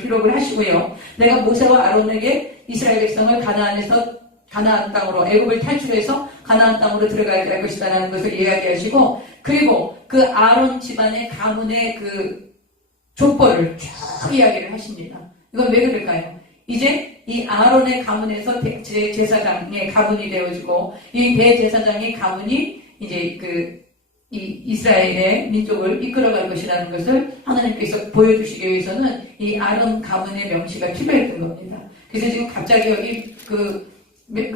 기록을 하시고요. 내가 모세와 아론에게 이스라엘 백성을 가나안 땅으로, 애굽을 탈출해서 가나안 땅으로 들어가게 할 것이다라는 것을 이야기하시고, 그리고 그 아론 집안의 가문의 그 족보를 쭉 이야기를 하십니다. 이건 왜 그럴까요? 이제 이 아론의 가문에서 대제사장의 가문이 되어지고, 이 대제사장의 가문이 이제 이 이스라엘의 민족을 이끌어갈 것이라는 것을 하나님께서 보여주시기 위해서는 이 아론 가문의 명시가 필요했던 겁니다. 그래서 지금 갑자기 여기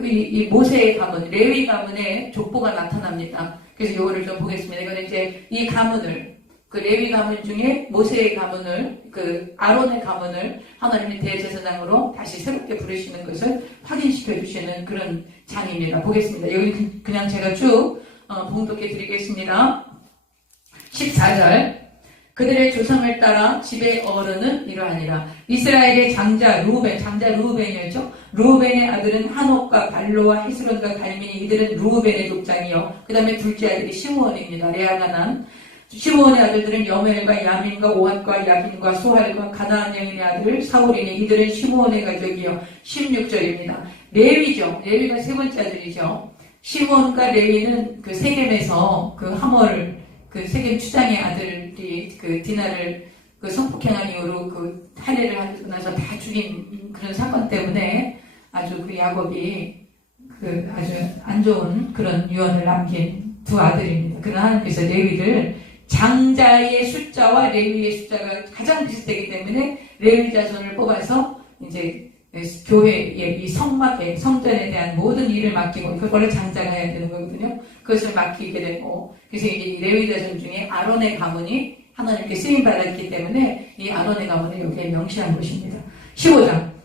이 모세의 가문, 레위 가문의 족보가 나타납니다. 그래서 이거를 좀 보겠습니다. 이거는 이제 이 가문을, 그 레위 가문 중에 모세의 가문을, 그 아론의 가문을 하나님의 대제사장으로 다시 새롭게 부르시는 것을 확인시켜 주시는 그런 장입니다. 보겠습니다. 여기 그냥 제가 쭉 봉독해 드리겠습니다. 14절. 그들의 조상을 따라 집의 어른은 이러하니라. 이스라엘의 장자 루벤이었죠. 루벤의 아들은 한옥과 발로와 헤스론과 갈민이, 이들은 루벤의 족장이요. 그 다음에 둘째 아들이 시므온입니다. 레아가 난 시므온의 아들들은 여멜과 야민과 오핫과 야긴과 소할과 가나안 여인의 아들 사울이니, 이들은 시므온의 가족이요. 16절입니다. 레위죠. 레위가 세 번째 아들이죠. 시므온과 레위는 그 세겜에서 그 하몰, 그 세겜 추장의 아들이 그 디나를 그 성폭행한 이후로 그 할례를 하고 나서 다 죽인 그런 사건 때문에 아주 그 야곱이 그 아주 안 좋은 그런 유언을 남긴 두 아들입니다. 그러나 하나님께서 레위를, 장자의 숫자와 레위의 숫자가 가장 비슷하기 때문에 레위 자손을 뽑아서 이제 교회의 이 성막에, 성전에 대한 모든 일을 맡기고, 그거를 장자가 해야 되는 거거든요. 그것을 맡기게 되고, 그래서 이제 이 레위 자손 중에 아론의 가문이 하나님께 쓰임받았기 때문에 이 아론의 가문을 여기에 명시한 것입니다. 15절.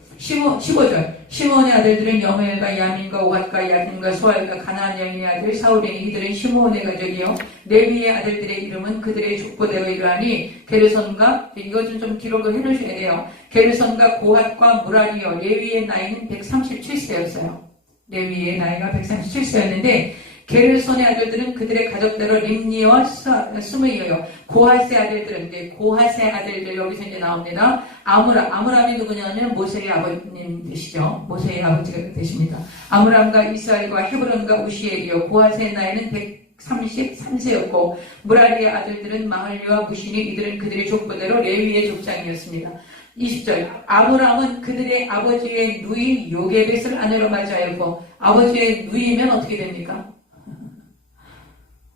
시므온의 아들들은 여멜과 야민과 오핫과 야긴과 소알과 가나안 여인의 아들 사울이니, 이들은 시므온의 가족이요. 레위의 아들들의 이름은 그들의 족보대로 이러하니, 게르손과, 이것은 좀 기록을 해놓으셔야 돼요. 게르손과 고핫과 무라리요. 레위의 나이는 137세였어요. 레위의 나이가 137세였는데 게르손의 아들들은 그들의 가족대로 림니와 스므이요. 고핫의 아들들은 이제 고핫의 아들들 여기서 이제 나옵니다. 아므람이 누구냐면 모세의 아버님 되시죠. 모세의 아버지가 되십니다. 아므람과 이스라엘과 헤브론과 우시엘이요. 고핫의 나이는 133세였고 무라리의 아들들은 마할리와 무시니, 이들은 그들의 족보대로 레위의 족장이었습니다. 20절 아브라함은 그들의 아버지의 누이 요게벳을 아내로 맞이하였고 아버지의 누이면 어떻게 됩니까?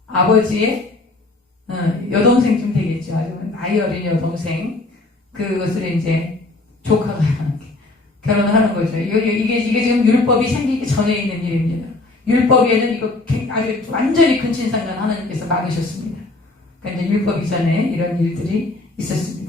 아버지의 여동생쯤 되겠죠. 아주 나이 어린 여동생 그것을 이제 조카가 결혼하는 거죠. 이게 지금 율법이 생기기 전에 있는 일입니다. 율법에는 이거 아주 완전히 근친상간 하나님께서 막으셨습니다. 그러니까 이제 율법 이전에 이런 일들이 있었습니다.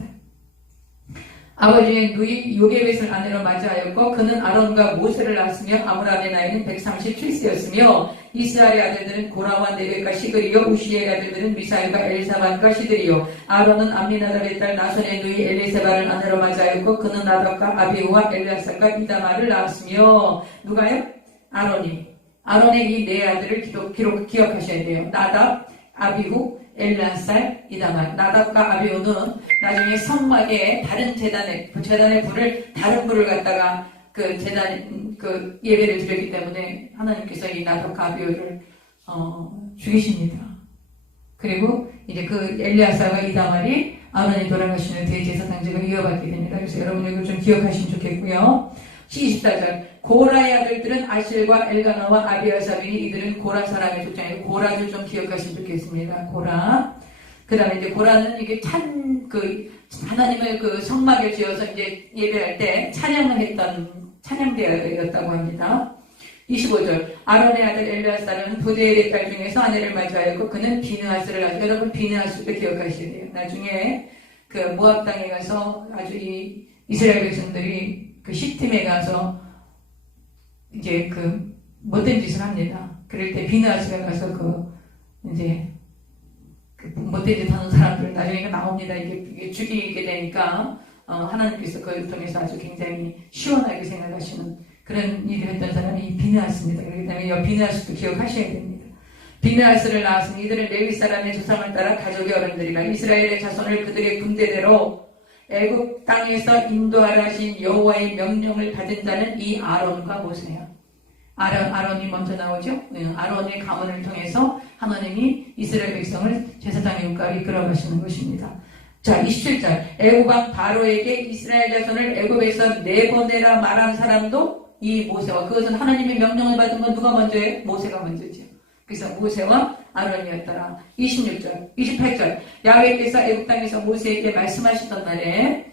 아버지의 누이 요게벳을 아내로 맞이하였고 그는 아론과 모세를 낳았으며 아브라함의 나이는 137세였으며 이스라엘의 아들들은 고라와 네벡과 시그리요 우시엘의 아들들은 미사일과 엘사반과 시드리요 아론은 암미나답의 딸 나손의 누이 엘리세바를 아내로 맞이하였고 그는 나답과 아비후와 엘리아살과 이다마를 낳았으며 누가요? 아론의 이 네 아들을 기억하셔야 돼요. 나답, 아비후, 엘리아살, 이다말. 나답과 아비후는 나중에 성막에 다른 재단의 불을 다른 불을 갖다가 그 재단 그 예배를 드렸기 때문에 하나님께서 이 나답과 아비후를 죽이십니다. 그리고 이제 그 엘리아살과 이다말이 아론이 돌아가신 후 대제사 당직을 이어받게 됩니다. 그래서 여러분 이걸 좀 기억하시면 좋겠고요. 24절 고라의 아들들은 아실과 엘가나와 아비아삽이니 이들은 고라 사람의 족장이고 고라를 좀 기억하시면 좋겠습니다. 고라. 그 다음에 이제 고라는 이게 하나님의 그 성막을 지어서 이제 예배할 때 찬양을 했던 찬양대였다고 합니다. 25절 아론의 아들 엘리아살은 부데엘의 딸 중에서 아내를 맞이하였고 그는 비느하스를 낳았고 여러분 비느하스도 기억하셔야 돼요. 나중에 그 모압 땅에 가서 아주 이 이스라엘 백성들이 그 시팀에 가서 이제 그 못된 짓을 합니다. 그럴 때 비느하스가 가서 이제 그 못된 짓 하는 사람들 나중에 나옵니다. 이게 죽이게 되니까 하나님께서 그걸 통해서 아주 굉장히 시원하게 생각하시는 그런 일을 했던 사람이 비느하스입니다. 그렇기 때문에 이 비느하스도 기억하셔야 됩니다. 비느하스를 낳았으니 이들은 레위 사람의 조상을 따라 가족의 어른들이라 이스라엘의 자손을 그들의 군대대로 애굽 땅에서 인도하라 하신 여호와의 명령을 받은 자는 이 아론과 모세야. 아론이 먼저 나오죠. 아론의 가문을 통해서 하나님이 이스라엘 백성을 제사장 육가로 이끌어가시는 것입니다. 자, 27절 애굽왕 바로에게 이스라엘 자손을 애굽에서 내보내라 말한 사람도 이 모세와 그것은 하나님의 명령을 받은 건 누가 먼저예요? 모세가 먼저죠. 그래서 모세와 아론이었더라. 26절, 28절 야훼께서 애굽 땅에서 모세에게 말씀하시던 날에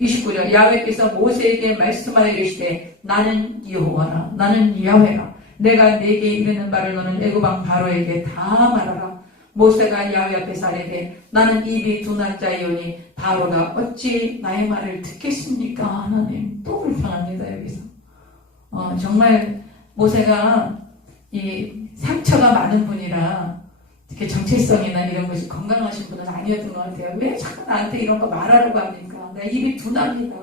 29절 야훼께서 모세에게 말씀하여 이르시되 나는 여호와라 나는 야훼라 내가 네게 이르는 바를 너는 애굽왕 바로에게 다 말하라. 모세가 야훼 앞에서 아뢰되 나는 입이 둔한 자이오니 바로가 어찌 나의 말을 듣겠습니까? 하나님 또 불평합니다. 여기서 정말 모세가 이 상처가 많은 분이라 이렇게 정체성이나 이런 것이 건강하신 분은 아니었던 것 같아요. 왜 자꾸 나한테 이런 거 말하라고 합니까? 내 입이 둔합니다.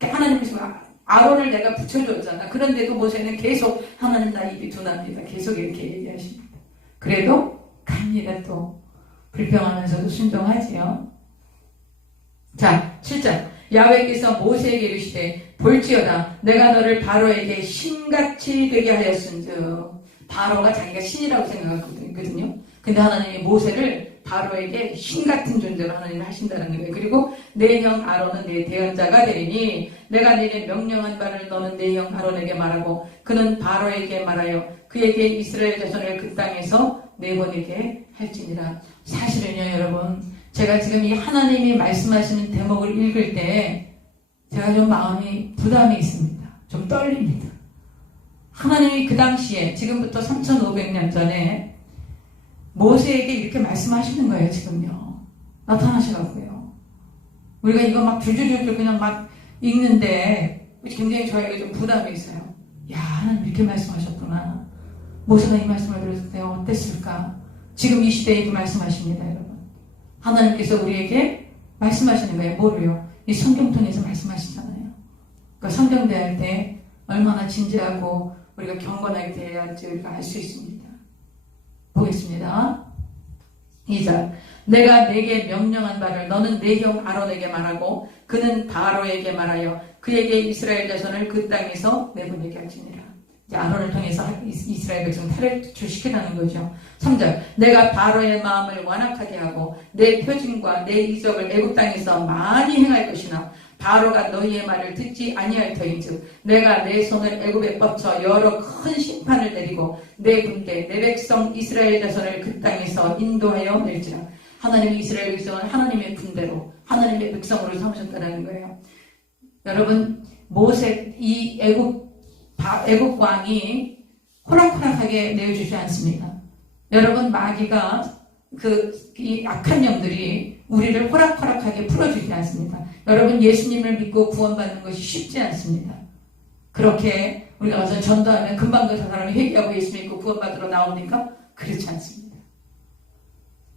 하나님께서 아론을 내가 붙여줬잖아. 그런데도 모세는 계속 하나님 나 입이 둔합니다. 계속 이렇게 얘기하십니다. 그래도 갑니다. 또 불평하면서도 순종하지요. 자, 7절 야훼께서 모세에게 이르시되 볼지어다 내가 너를 바로에게 신같이 되게 하였은즉 바로가 자기가 신이라고 생각하거든요. 근데 하나님이 모세를 바로에게 신 같은 존재로 하나님이 하신다는 거예요. 그리고 내 형 아론은 내 대언자가 되리니 내가 네게 명령한 바를 너는 내 형 아론에게 말하고 그는 바로에게 말하여 그에게 이스라엘 자손을 그 땅에서 내보내게 할지니라. 사실은요 여러분 제가 지금 이 하나님이 말씀하시는 대목을 읽을 때 제가 좀 마음이 부담이 있습니다. 좀 떨립니다. 하나님이 그 당시에 지금부터 3500년 전에 모세에게 이렇게 말씀하시는 거예요. 지금요. 나타나시라고요. 우리가 이거 막 줄줄줄 그냥 막 읽는데 굉장히 저에게 좀 부담이 있어요. 야 하나님 이렇게 말씀하셨구나. 모세가 이 말씀을 들었을 때 어땠을까? 지금 이 시대에 이렇게 말씀하십니다. 여러분. 하나님께서 우리에게 말씀하시는 거예요. 뭐를요? 이 성경 통해서 말씀하시잖아요. 그러니까 성경 대할 때 얼마나 진지하고 우리가 경건하게 대해야 할지 우리가 알 수 있습니다. 보겠습니다. 2절 내가 네게 명령한 바를 너는 내 형 아론에게 말하고 그는 바로에게 말하여 그에게 이스라엘 자손을 그 땅에서 내보내게 할지니라. 이제 아론을 통해서 이스라엘 백성 탈출시키라는 거죠. 3절 내가 바로의 마음을 완악하게 하고 내 표징과 내 이적을 애굽 땅에서 많이 행할 것이나 바로가 너희의 말을 듣지 아니할 터인즉 내가 내 손을 애굽에 뻗쳐 여러 큰 심판을 내리고 내 군대 내 백성 이스라엘 자손을 그 땅에서 인도하여 낼지라. 하나님이 이스라엘 백성을 하나님의 군대로 하나님의 백성으로 삼으셨다는 거예요. 여러분, 모세 이 애굽 왕이 호락호락하게 내어주지 않습니다. 여러분, 마귀가 이 악한 영들이 우리를 호락호락하게 풀어주지 않습니다. 여러분, 예수님을 믿고 구원받는 것이 쉽지 않습니다. 그렇게 우리가 와서 전도하면 금방 그 사람이 회개하고 예수 믿고 구원받으러 나오니까 그렇지 않습니다.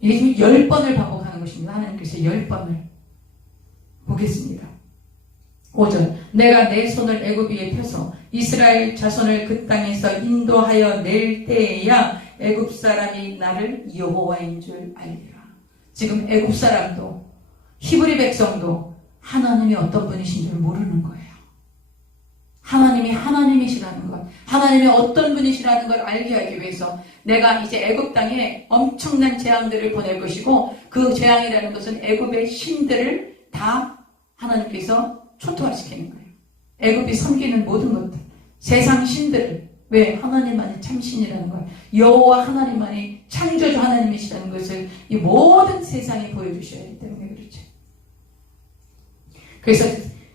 이게 지금 10번을 반복하는 것입니다. 하나님께서 10번을. 보겠습니다. 5절. 내가 내 손을 애굽 위에 펴서 이스라엘 자손을 그 땅에서 인도하여 낼 때에야 애굽 사람이 나를 여호와인 줄 알리라. 지금 애굽 사람도 히브리 백성도 하나님이 어떤 분이신 줄 모르는 거예요. 하나님이 하나님이시라는 것, 하나님이 어떤 분이시라는 걸 알게 하기 위해서 내가 이제 애굽 땅에 엄청난 재앙들을 보낼 것이고 그 재앙이라는 것은 애굽의 신들을 다 하나님께서 초토화시키는 거예요. 애굽이 섬기는 모든 것들, 세상 신들을. 왜? 하나님만이 참신이라는 거예요. 여호와 하나님만이 창조주 하나님이시라는 것을 이 모든 세상에 보여주셔야 하기 때문에 그렇죠. 그래서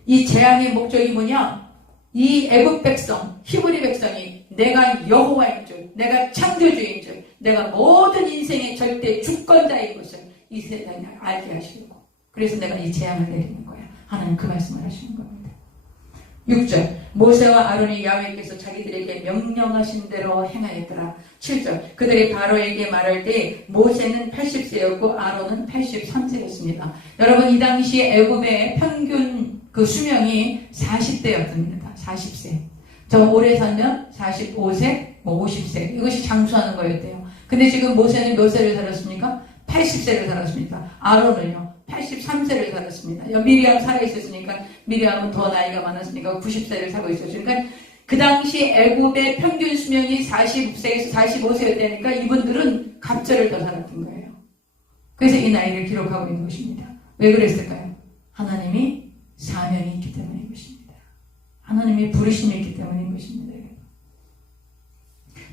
이 재앙의 목적이 뭐냐? 이 애굽 백성, 히브리 백성이 내가 여호와인 줄, 내가 창조주인 줄, 내가 모든 인생의 절대 주권자인 것을 이 세상에 알게 하시려고. 그래서 내가 이 재앙을 내리는 거야. 하나님 그 말씀을 하시는 겁니다. 6절. 모세와 아론이 야훼께서 자기들에게 명령하신 대로 행하였더라. 7절. 그들이 바로에게 말할 때 모세는 80세였고 아론은 83세였습니다. 여러분, 이 당시 애굽의 평균 그 수명이 40대였답니다. 40세. 저 오래 살면 45세, 50세. 이것이 장수하는 거였대요. 근데 지금 모세는 몇 세를 살았습니까? 80세를 살았습니다. 아론은요, 83세를 살았습니다. 미리암 살아있었으니까, 미리암은 더 나이가 많았으니까 90세를 살고 있었어요. 그러니까 그 당시 애굽의 평균 수명이 40세에서 45세였다니까 이분들은 갑절을 더 살았던 거예요. 그래서 이 나이를 기록하고 있는 것입니다. 왜 그랬을까요? 하나님이 사명이 있기 때문인 것입니다. 하나님의 부르심이 있기 때문인 것입니다.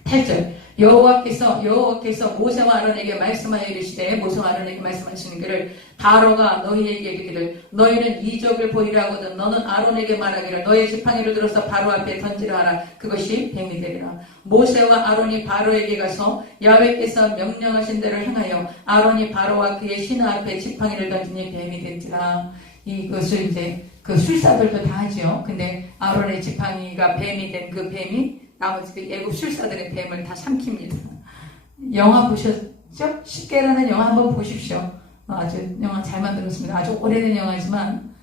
8절. 여호와께서 모세와 아론에게 말씀하여 이르시되, 모세와 아론에게 말씀하시는 것을 바로가 너희에게 이르기를 너희는 이적을 보이라 하거든 너는 아론에게 말하기를 너의 지팡이를 들어서 바로 앞에 던지라 하라. 그것이 뱀이 되리라. 모세와 아론이 바로에게 가서 야훼께서 명령하신 대로 행하여 아론이 바로와 그의 신하 앞에 지팡이를 던지니 뱀이 된지라. 이것을 이제 그 술사들도 다 하죠. 근데 아론의 지팡이가 뱀이 된 그 뱀이 나머지 그 애굽 술사들의 뱀을 다 삼킵니다. 영화 보셨죠? 십계라는 영화 한번 보십시오. 아주 영화 잘 만들었습니다. 아주 오래된 영화지만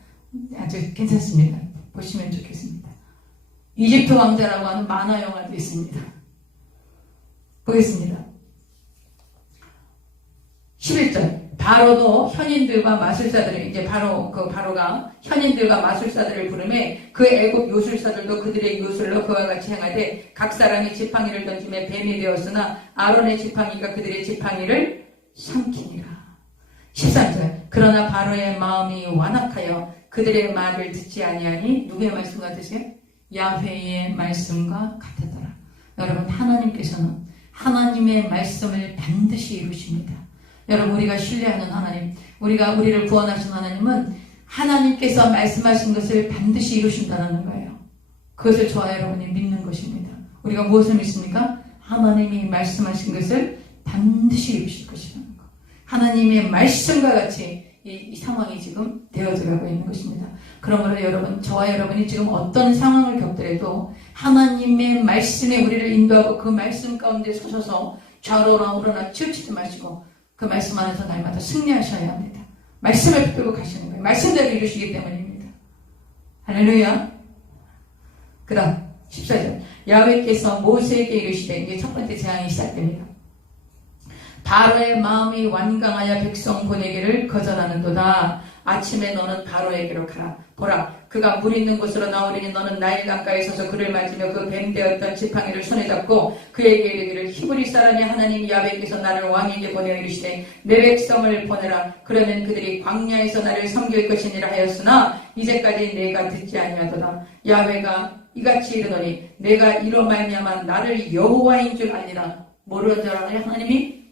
아주 괜찮습니다. 보시면 좋겠습니다. 이집트 왕자라고 하는 만화 영화도 있습니다. 보겠습니다. 11절. 바로도 현인들과 마술사들을, 이제 바로가 현인들과 마술사들을 부르매 그 애굽 요술사들도 그들의 요술로 그와 같이 행하되 각 사람이 지팡이를 던지며 뱀이 되었으나 아론의 지팡이가 그들의 지팡이를 삼키니라. 13절. 그러나 바로의 마음이 완악하여 그들의 말을 듣지 아니하니 누구의 말씀 같으세요? 야훼의 말씀과 같았더라. 여러분, 하나님께서는 하나님의 말씀을 반드시 이루십니다. 여러분, 우리가 신뢰하는 하나님, 우리를 구원하신 하나님은 하나님께서 말씀하신 것을 반드시 이루신다는 거예요. 그것을 저와 여러분이 믿는 것입니다. 우리가 무엇을 믿습니까? 하나님이 말씀하신 것을 반드시 이루실 것이라는 것. 하나님의 말씀과 같이 이 상황이 지금 되어져가고 있는 것입니다. 그러므로 여러분, 저와 여러분이 지금 어떤 상황을 겪더라도 하나님의 말씀에 우리를 인도하고 그 말씀 가운데 서셔서 좌로나 우로나 치우치지 마시고 그 말씀 안에서 날마다 승리하셔야 합니다. 말씀을 붙들고 가시는 거예요. 말씀대로 이루시기 때문입니다. 할렐루야. 그 다음 14절. 야훼께서 모세에게 이르시되, 이게 첫 번째 재앙이 시작됩니다. 바로의 마음이 완강하여 백성 보내기를 거절하는도다. 아침에 너는 바로에게로 가라. 보라, 그가 물 있는 곳으로 나오리니 너는 나일 강가에 서서 그를 맞으며 그 뱀 되었던 지팡이를 손에 잡고 그에게 이르기를 히브리 사람이 하나님 야훼께서 나를 왕에게 보내어 이르시되 내 백성을 보내라. 그러면 그들이 광야에서 나를 섬길 것이니라 하였으나 이제까지 내가 듣지 아니하도다. 야훼가 이같이 이르노니 내가 이로 말미암아 나를 여호와인 줄 알리라. 모르는 줄 알아요? 하나님이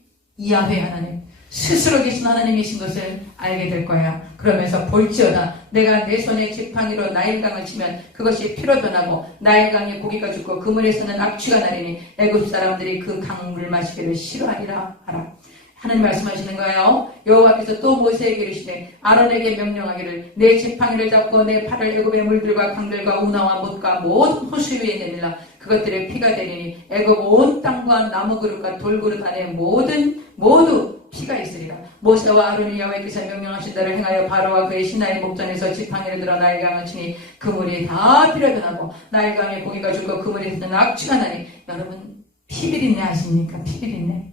야훼 하나님 스스로 계신 하나님이신 것을 알게 될 거야. 그러면서 볼지어다 내가 내 손에 지팡이로 나일강을 치면 그것이 피로 변하고 나일강에 고기가 죽고 그물에서는 악취가 나리니 애굽 사람들이 그 강물 마시기를 싫어하리라 하라. 하나님 말씀하시는 거예요. 여호와께서 또 모세에게 이르시되 아론에게 명령하기를 내 지팡이를 잡고 내 팔을 애굽의 물들과 강들과 운하와 못과 모든 호수 위에 내밀라. 그것들의 피가 되리니 애굽 온 땅과 나무 그릇과 돌 그릇 안에 모두 피가 있으리라. 모세와 아론이 여호와께서 명령하신 대로 행하여 바로와 그의 신하의 목전에서 지팡이를 들어 나일강을 치니 그물이 다 피로 변하고 나일강에 고기가 죽고 그물에서는 악취가 나니. 여러분 피비린내 아십니까? 피비린내.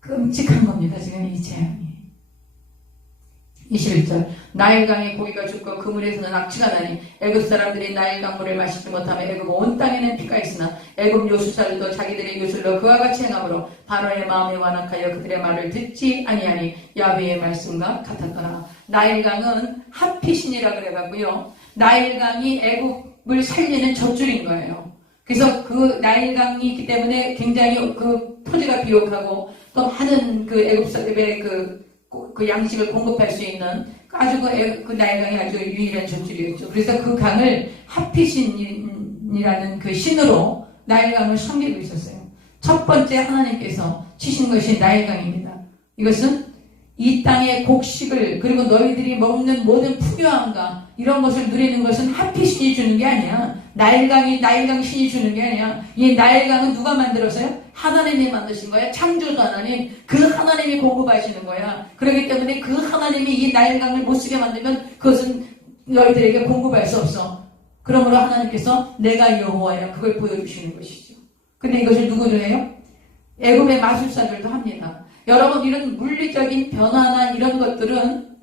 끔찍한 겁니다. 지금 이 재앙이. 21절 나일강에 고기가 죽고 그물에서는 악취가 나니 애굽 사람들이 나일강 물을 마시지 못하며 애굽 온 땅에는 피가 있으나 애굽 요술사들도 자기들의 요술로 그와 같이 행함으로 바로의 마음이 완악하여 그들의 말을 듣지 아니하니 야훼의 말씀과 같았더라. 나일강은 하피신이라 그래가고요. 나일강이 애굽을 살리는 젖줄인 거예요. 그래서 그 나일강이 있기 때문에 굉장히 그 토지가 비옥하고 또 많은 그 애굽 사람의 그 양식을 공급할 수 있는 아주 그 나일강이 아주 유일한 젖줄이었죠. 그래서 그 강을 하피신이라는 그 신으로 나일강을 섬기고 있었어요. 첫 번째 하나님께서 치신 것이 나일강입니다. 이것은 이 땅의 곡식을 그리고 너희들이 먹는 모든 풍요함과 이런 것을 누리는 것은 하피신이 주는 게 아니야. 나일강 신이 주는 게 아니야. 이 나일강은 누가 만들었어요? 하나님이 만드신 거야. 창조주 하나님. 그 하나님이 공급하시는 거야. 그렇기 때문에 그 하나님이 이 나일강을 못 쓰게 만들면 그것은 너희들에게 공급할 수 없어. 그러므로 하나님께서 내가 여호와야 그걸 보여주시는 것이죠. 근데 이것을 누구도 해요? 애굽의 마술사들도 합니다. 여러분 이런 물리적인 변화나 이런 것들은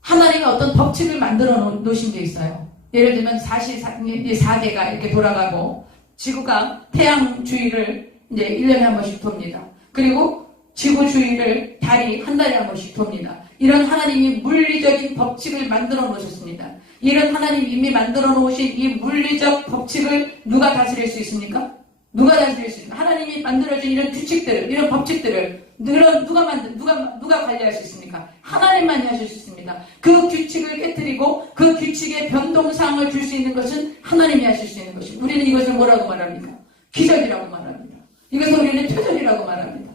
하나님이 어떤 법칙을 만들어 놓으신 게 있어요. 예를 들면 4대가 이렇게 돌아가고 지구가 태양 주위를 이제 1년에 한 번씩 돕니다. 그리고 지구 주위를 달이 한 달에 한 번씩 돕니다. 이런 하나님이 물리적인 법칙을 만들어 놓으셨습니다. 이런 하나님이 이미 만들어 놓으신 이 물리적 법칙을 누가 다스릴 수 있습니까? 누가 다스릴 수 있습니까? 하나님이 만들어준 이런 규칙들을, 이런 법칙들을 누가 관리할 수 있습니까? 하나님만이 하실 수 있습니다. 그 규칙을 깨뜨리고 그 규칙의 변동사항을 줄 수 있는 것은 하나님이 하실 수 있는 것입니다. 우리는 이것을 뭐라고 말합니까? 기적이라고 말합니다. 이것을 우리는 표적이라고 말합니다.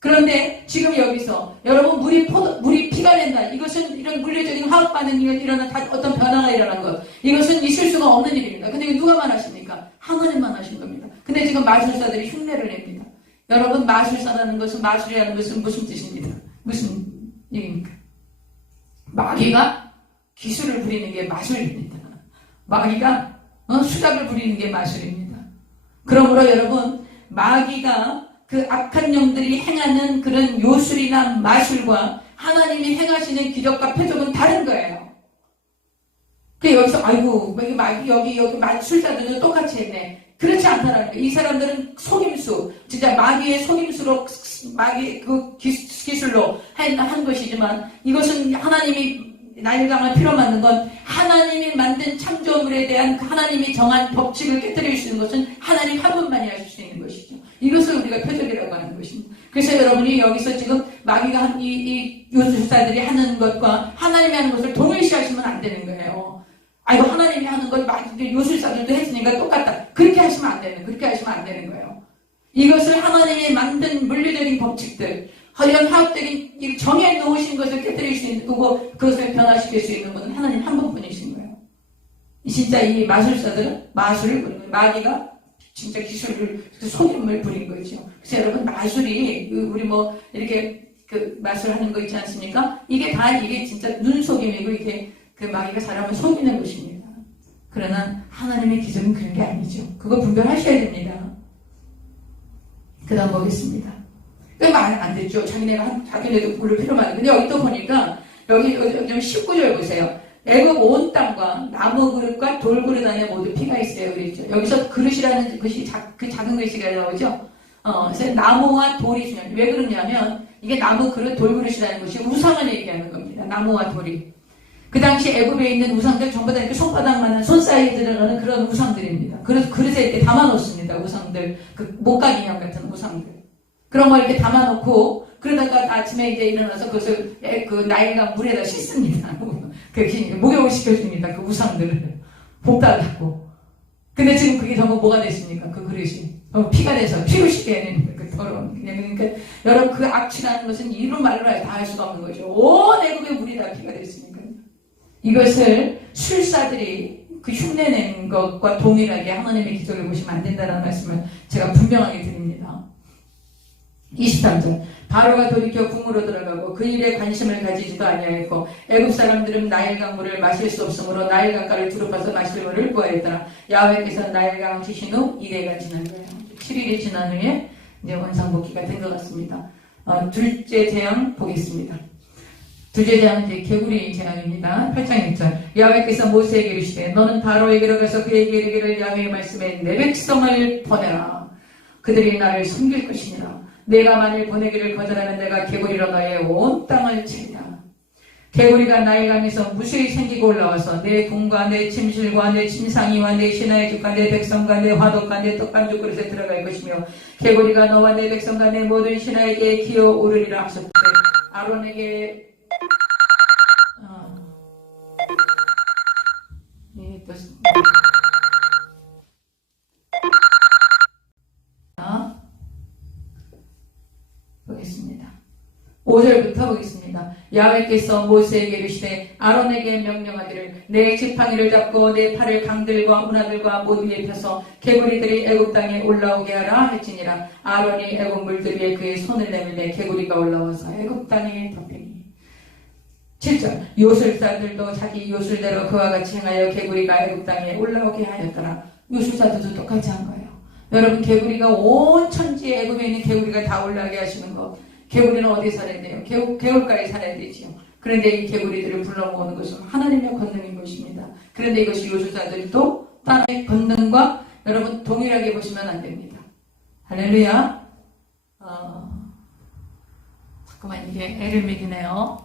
그런데 지금 여기서 여러분 물이 피가 된다. 이것은 이런 물리적인 화학 반응이 일어난 어떤 변화가 일어난 것. 이것은 있을 수가 없는 일입니다. 근데 누가만 하십니까? 하나님만 하신 겁니다. 근데 지금 마술사들이 흉내를 냅니다. 여러분 마술사라는 것은 마술이라는 것은 무슨 뜻입니다? 무슨 얘기입니까? 마귀가 기술을 부리는 게 마술입니다. 마귀가 수작을 부리는 게 마술입니다. 그러므로 여러분 마귀가 그 악한 영들이 행하는 그런 요술이나 마술과 하나님이 행하시는 기적과 표적은 다른 거예요. 그 여기서 아이고 여기 마술사들은 똑같이 했네. 그렇지 않다라는 거예요. 이 사람들은 속임수, 진짜 마귀의 속임수로 마귀 그 기술로 한 것이지만 이것은 하나님이 나일강을 피로 만든 건 하나님이 만든 창조물에 대한 하나님이 정한 법칙을 깨뜨릴 수 있는 것은 하나님 한 분만이 하실 수 있는 것이죠. 이것을 우리가 표적이라고 하는 것입니다. 그래서 여러분이 여기서 지금 마귀가 이 요술사들이 하는 것과 하나님이 하는 것을 동일시하시면 안 되는 거예요. 아이고 하나님이 하는 걸 요술사들도 했으니까 똑같다. 그렇게 하시면 안 되는 거예요. 이것을 하나님이 만든 물리적인 법칙들, 이런 화학적인 정해 놓으신 것을 깨뜨릴 수 있는 거고 그것을 변화시킬 수 있는 분은 하나님 한 분뿐이신 거예요. 진짜 이 마술사들은 마술을 부린 거예요. 마귀가 진짜 기술을 속임을 부린 거죠. 그래서 여러분 마술이 우리 이렇게 그 마술하는 거 있지 않습니까? 이게 진짜 눈속임이고 이게 그 마귀가 사람을 속이는 것입니다. 그러나 하나님의 기술은 그런 게 아니죠. 그거 분별하셔야 됩니다. 그 다음 보겠습니다. 말 안 됐죠. 자기네도 물을 필요만 해. 근데 여기 또 보니까 여기 19절 보세요. 애굽 온 땅과 나무 그릇과 돌 그릇 안에 모두 피가 있어요. 그랬죠. 여기서 그릇이라는 것이 그 작은 글씨가 나오죠. 그래서 나무와 돌이 중요해요. 왜 그러냐면 이게 나무 그릇, 돌 그릇이라는 것이 우상을 얘기하는 겁니다. 나무와 돌이. 그 당시 애굽에 있는 우상들 전부 다 이렇게 손바닥만한 손 사이에 들어가는 그런 우상들입니다. 그래서 그릇에 이렇게 담아놓습니다. 우상들, 그 목각 인형 같은 우상들. 그런 걸 이렇게 담아놓고 그러다가 아침에 이제 일어나서 그것을 그 나일강 물에다 씻습니다. 목욕을 시켜줍니다. 그 우상들을 볶아갖고. 근데 지금 그게 전부 뭐가 됐습니까? 그 그릇이 피가 돼서 피우시게 되는 그 더러운. 그러니까 여러분 그 악취라는 것은 이루 말로 다 할 수가 없는 거죠. 온 애굽의 물이 다 피가 됐으니까. 이것을 술사들이 그 흉내낸 것과 동일하게 하나님의 기도를 보시면 안 된다는 말씀을 제가 분명하게 드립니다. 23절 바로가 돌이켜 궁으로 들어가고 그 일에 관심을 가지지도 아니하였고 애굽 사람들은 나일강 물을 마실 수 없으므로 나일강가를 두루 파서 마실 물을 구하였더라. 야훼께서 나일강 주신 후 1회가 지난 거예요. 7일이 지난 후에 이제 원상복귀가 된 것 같습니다. 둘째 재앙 보겠습니다. 둘째 재앙은 이제 개구리 재앙입니다. 8장 1절 야훼께서 모세에게 이르시되 너는 바로에게로 가서 그에게 이르기를 야훼의 말씀에 내 백성을 보내라. 그들이 나를 섬길 것이니라. 내가 만일 보내기를 거절하면 내가 개구리로 너의 온 땅을 치리라. 개구리가 나일강에서 무수히 생기고 올라와서 내 궁과 내 침실과 내 침상이와 내 신하의 집과 내 백성과 내 화덕과 내 떡반죽 그릇에 들어갈 것이며 개구리가 너와 내 백성과 내 모든 신하에게 기어오르리라 하셨대. 아론에게 보겠습니다. 5절부터 보겠습니다. 야훼께서 모세에게 이르시되 아론에게 명령하기를 내 지팡이를 잡고 내 팔을 강들과 운하들과 모두 위에 펴서 개구리들이 애굽 땅에 올라오게 하라 할지니라. 아론이 애굽 물들 위에 그의 손을 내밀매 개구리가 올라와서 애굽 땅에 덮이니. 7절 요술사들도 자기 요술대로 그와 같이 행하여 개구리가 애굽 땅에 올라오게 하였더라. 요술사들도 똑같이 한 거예요. 여러분 개구리가 온 천지에 애굽에 있는 개구리가 다 올라오게 하시는 것. 개구리는 어디에 살아야 돼요? 개울가에 살아야 되지요. 그런데 이 개구리들을 불러모으는 것은 하나님의 권능인 것입니다. 그런데 이것이 요술사들도 땅의 권능과 여러분 동일하게 보시면 안 됩니다. 할렐루야. 잠깐만 이게 애를 먹이네요.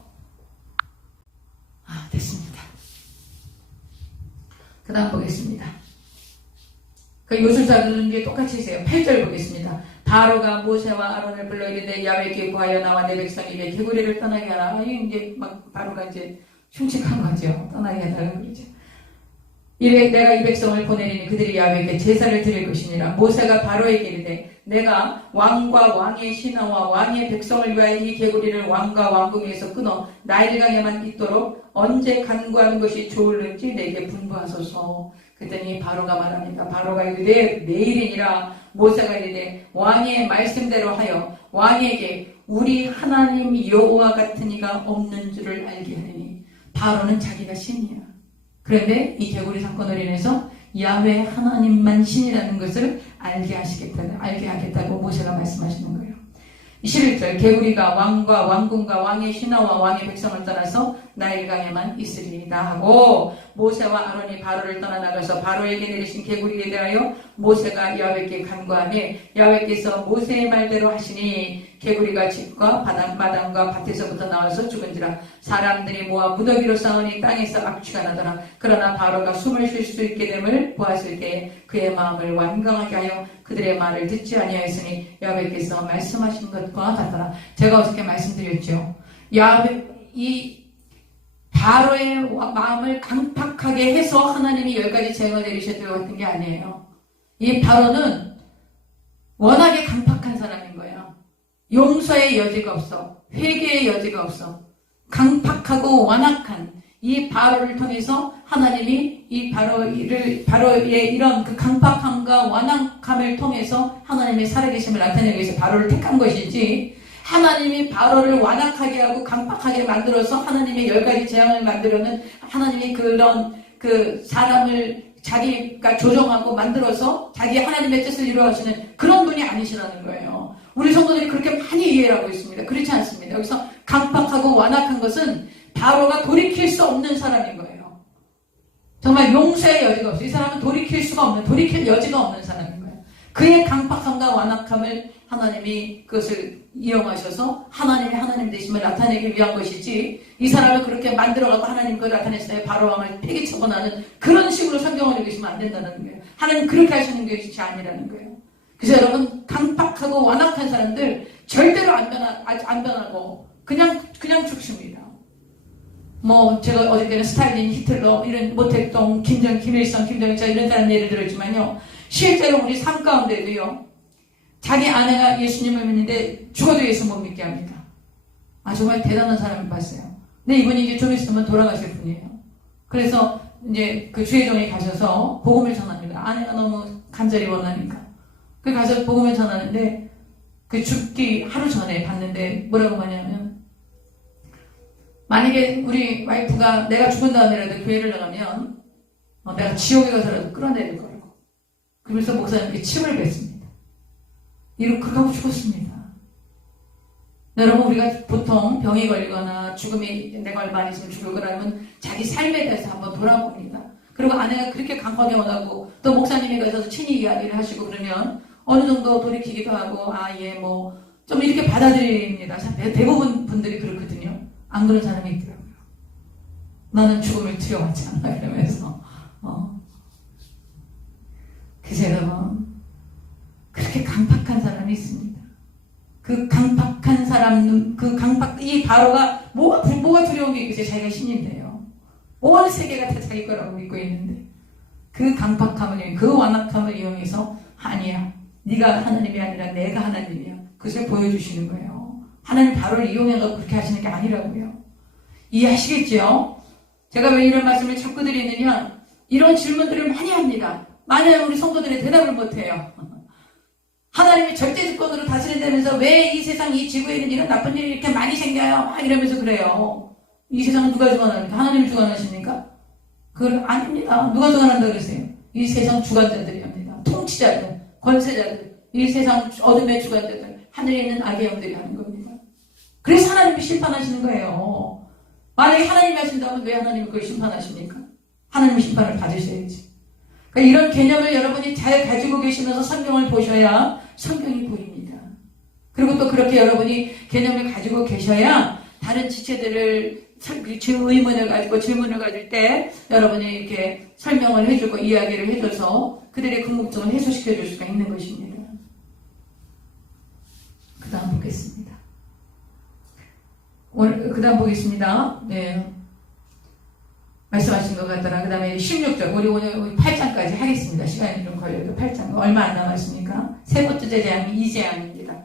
됐습니다. 그 다음 보겠습니다. 그 요술사들은 이제 똑같이 있어요. 8절 보겠습니다. 바로가 모세와 아론을 불러 이르되 야훼께 구하여 나와 내 백성에게 개구리를 떠나게 하라. 이제 막 바로가 이제 흉측한 거죠. 떠나게 하라고 그러죠. 내가 이 백성을 보내리니 그들이 야훼께 제사를 드릴 것이니라. 모세가 바로에게 이르되 내가 왕과 왕의 신하와 왕의 백성을 위하여 이 개구리를 왕과 왕궁에서 끊어 나일강에만 있도록 언제 간구하는 것이 좋을는지 내게 분부하소서. 그랬더니 바로가 말합니다. 바로가 이르되 내일이니라. 모세가 이르되 왕의 말씀대로 하여 왕에게 우리 하나님 여호와 같은 이가 없는 줄을 알게 하느니. 바로는 자기가 신이야. 그런데 이 개구리 사건으로 인해서 야훼 하나님만 신이라는 것을 알게 하겠다고 모세가 말씀하시는 거예요. 11절 개구리가 왕과 왕궁과 왕의 신하와 왕의 백성을 떠나서 나일강에만 있으리이다 하고 모세와 아론이 바로를 떠나 나가서 바로에게 내리신 개구리에 대하여 모세가 야훼께 간구하며 야훼께서 모세의 말대로 하시니 개구리가 집과 마당과 밭에서부터 나와서 죽은지라. 사람들이 모아 무더기로 싸우니 땅에서 악취가 나더라. 그러나 바로가 숨을 쉴 수 있게 됨을 보았을 때 그의 마음을 완강하게 하여 그들의 말을 듣지 아니하였으니 야훼께서 말씀하신 것과 같더라. 제가 어저께 말씀드렸죠. 이 바로의 마음을 강팍하게 해서 하나님이 10가지 재앙을 내리셨던 것 같은 게 아니에요. 이 바로는 워낙에 강팍한 사람인 거예요. 용서의 여지가 없어. 회개의 여지가 없어. 강팍하고 완악한 이 바로를 통해서 하나님이 이 바로의 이런 그 강팍함과 완악함을 통해서 하나님의 살아계심을 나타내기 위해서 바로를 택한 것이지, 하나님이 바로를 완악하게 하고 강팍하게 만들어서 하나님의 10가지 재앙을 만들어는 하나님이 그런 그 사람을 자기가 조정하고 만들어서 자기 하나님의 뜻을 이루어하시는 그런 분이 아니시라는 거예요. 우리 성도들이 그렇게 많이 이해를 하고 있습니다. 그렇지 않습니다. 여기서 강팍하고 완악한 것은 바로가 돌이킬 수 없는 사람인 거예요. 정말 용서의 여지가 없어요. 이 사람은 돌이킬 여지가 없는 사람인 거예요. 그의 강팍함과 완악함을 하나님이 그것을 이용하셔서 하나님이 하나님 되심을 나타내기 위한 것이지, 이 사람을 그렇게 만들어가고 하나님 그걸 나타냈을 때 바로 왕을 폐기쳐고 나는 그런 식으로 성경을 읽으시면 안 된다는 거예요. 하나님 그렇게 하시는 것이 아니라는 거예요. 그래서 여러분, 강팍하고 완악한 사람들 절대로 안 변하고 그냥 죽습니다. 제가 어저께는 스탈린, 히틀러, 이런 모택동, 김일성, 김정일자 이런 사람 예를 들었지만요. 실제로 우리 삶 가운데도요. 자기 아내가 예수님을 믿는데 죽어도 예수 못 믿게 합니다. 정말 대단한 사람을 봤어요. 근데 이분이 이제 좀 있으면 돌아가실 분이에요. 그래서 이제 그 주회종에 가셔서 복음을 전합니다. 아내가 너무 간절히 원하니까. 그 가서 복음을 전하는데 그 죽기 하루 전에 봤는데 뭐라고 하냐면, 만약에 우리 와이프가 내가 죽은 다음에라도 교회를 나가면 내가 지옥에 가서라도 끌어내릴 거라고. 그러면서 목사님께 침을 뱉습니다. 이렇게 하고 죽었습니다. 여러분, 우리가 보통 병이 걸리거나 죽음이 내가 얼마 안 있으면 죽을 거라면 자기 삶에 대해서 한번 돌아봅니다. 그리고 아내가 그렇게 강하게 원하고 또 목사님이 가서 친히 이야기를 하시고 그러면 어느 정도 돌이키기도 하고 좀 이렇게 받아들입니다. 대부분 분들이 그렇거든요. 안 그런 사람이 있더라고요. 나는 죽음을 두려워하지 않아 이러면서 그래서 여러분, 그렇게 강팍한 사람이 있습니다. 그 강팍한 사람, 이 바로가 뭐가 두려운 게 있겠어요? 자기가 신인데요. 온 세계가 다 자기 거라고 믿고 있는데 그 강팍함을, 그 완악함을 이용해서 아니야, 네가 하나님이 아니라 내가 하나님이야. 그것을 보여주시는 거예요. 하나님 바로를 이용해서 그렇게 하시는 게 아니라고요. 이해하시겠죠? 제가 왜 이런 말씀을 자꾸 드리느냐, 이런 질문들을 많이 합니다. 많이 하면 우리 성도들이 대답을 못해요. 하나님이 절대주권으로 다스린다면서 왜 이 세상, 이 지구에는 이런 나쁜 일이 이렇게 많이 생겨요? 막 이러면서 그래요. 이 세상은 누가 주관합니까? 하나님이 주관하십니까? 그걸 아닙니다. 누가 주관한다 그랬어요? 이 세상 주관자들이 합니다. 통치자들, 권세자들, 이 세상 어둠의 주관자들, 하늘에 있는 악의 영들이 하는 겁니다. 그래서 하나님이 심판하시는 거예요. 만약에 하나님이 하신다면 왜 하나님이 그걸 심판하십니까? 하나님이 심판을 받으셔야지. 그러니까 이런 개념을 여러분이 잘 가지고 계시면서 성경을 보셔야 성경이 보입니다. 그리고 또 그렇게 여러분이 개념을 가지고 계셔야 다른 지체들을 의문을 가지고 질문을 가질 때 여러분이 이렇게 설명을 해주고 이야기를 해줘서 그들의 궁금증을 해소시켜 줄 수가 있는 것입니다. 그 다음 보겠습니다. 그 다음 보겠습니다. 네. 말씀하신 것 같더라. 그 다음에 16절. 우리 오늘 8장까지 하겠습니다. 시간이 좀 걸려도 8장. 얼마 안 남았습니까? 세 번째 재앙이 이 재앙입니다.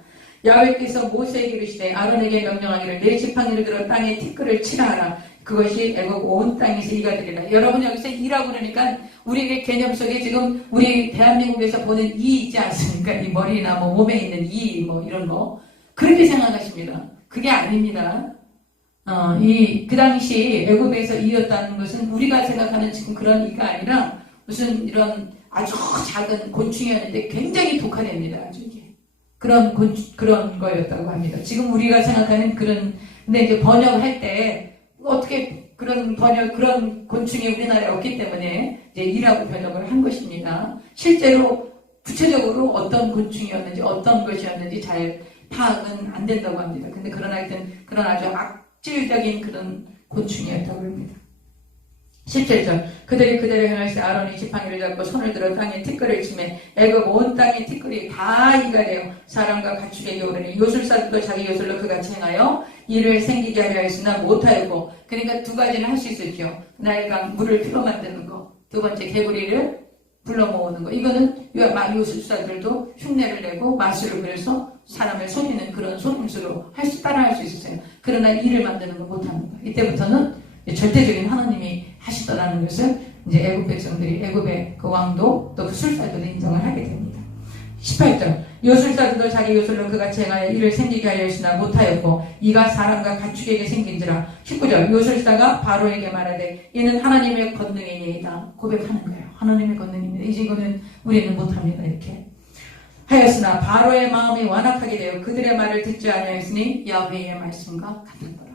야훼께서 모세에게 이르시되 아론에게 명령하기를 내 지팡이를 들어 땅에 티끌을 치라 하라. 그것이 애국 온 땅에서 이가 되리라. 여러분 여기서 이라고 그러니까 우리의 개념 속에 지금 우리 대한민국에서 보는 이 있지 않습니까? 이 머리나 몸에 있는 이 이런 거. 그렇게 생각하십니다. 그게 아닙니다. 그 당시 애굽에서 이였다는 것은 우리가 생각하는 지금 그런 이가 아니라 무슨 이런 아주 작은 곤충이었는데 굉장히 독한 애입니다. 아주 이게. 그런 거였다고 합니다. 지금 우리가 생각하는 근데 이제 번역할 때 어떻게 그런 곤충이 우리나라에 없기 때문에 이제 이라고 번역을 한 것입니다. 실제로 구체적으로 어떤 곤충이었는지 어떤 것이었는지 잘 파악은 안 된다고 합니다. 근데 그러나 하여튼 그런 아주 악질적인 그런 곤충이었다고 합니다. 17절. 그들을 향하여 아론이 지팡이를 잡고 손을 들어 땅에 티끌을 치매 애굽 온 땅에 티끌이 다 이가 되어 사람과 가축에게 오르니 요술사들도 자기 요술로 그같이 행하여 이를 생기게 하려 했으나 못하였고. 그러니까 두 가지는 할 수 있었죠. 나일강 물을 피로 만드는 거, 두 번째 개구리를 불러 모으는 거. 이거는 요술사들도 흉내를 내고 마술을 그려서 사람을 속이는 그런 속임수로 따라할 수 있었어요. 그러나 이를 만드는 거 못합니다. 이때부터는 절대적인 하나님이 하시더라는 것을 이제 애굽 백성들이, 애굽의 그 왕도 또 그 술사들도 인정을 하게 됩니다. 18절. 요술사들도 자기 요술로 그같이 행하여 이를 생기게 하려 했으나 못하였고 이가 사람과 가축에게 생긴지라. 19절. 요술사가 바로에게 말하되 이는 하나님의 권능이니이다. 고백하는 거예요. 하나님의 권능입니다. 이거는 우리는 못합니다. 이렇게 하였으나 바로의 마음이 완악하게 되어 그들의 말을 듣지 아니하였으니 야훼의 말씀과 같은 거라.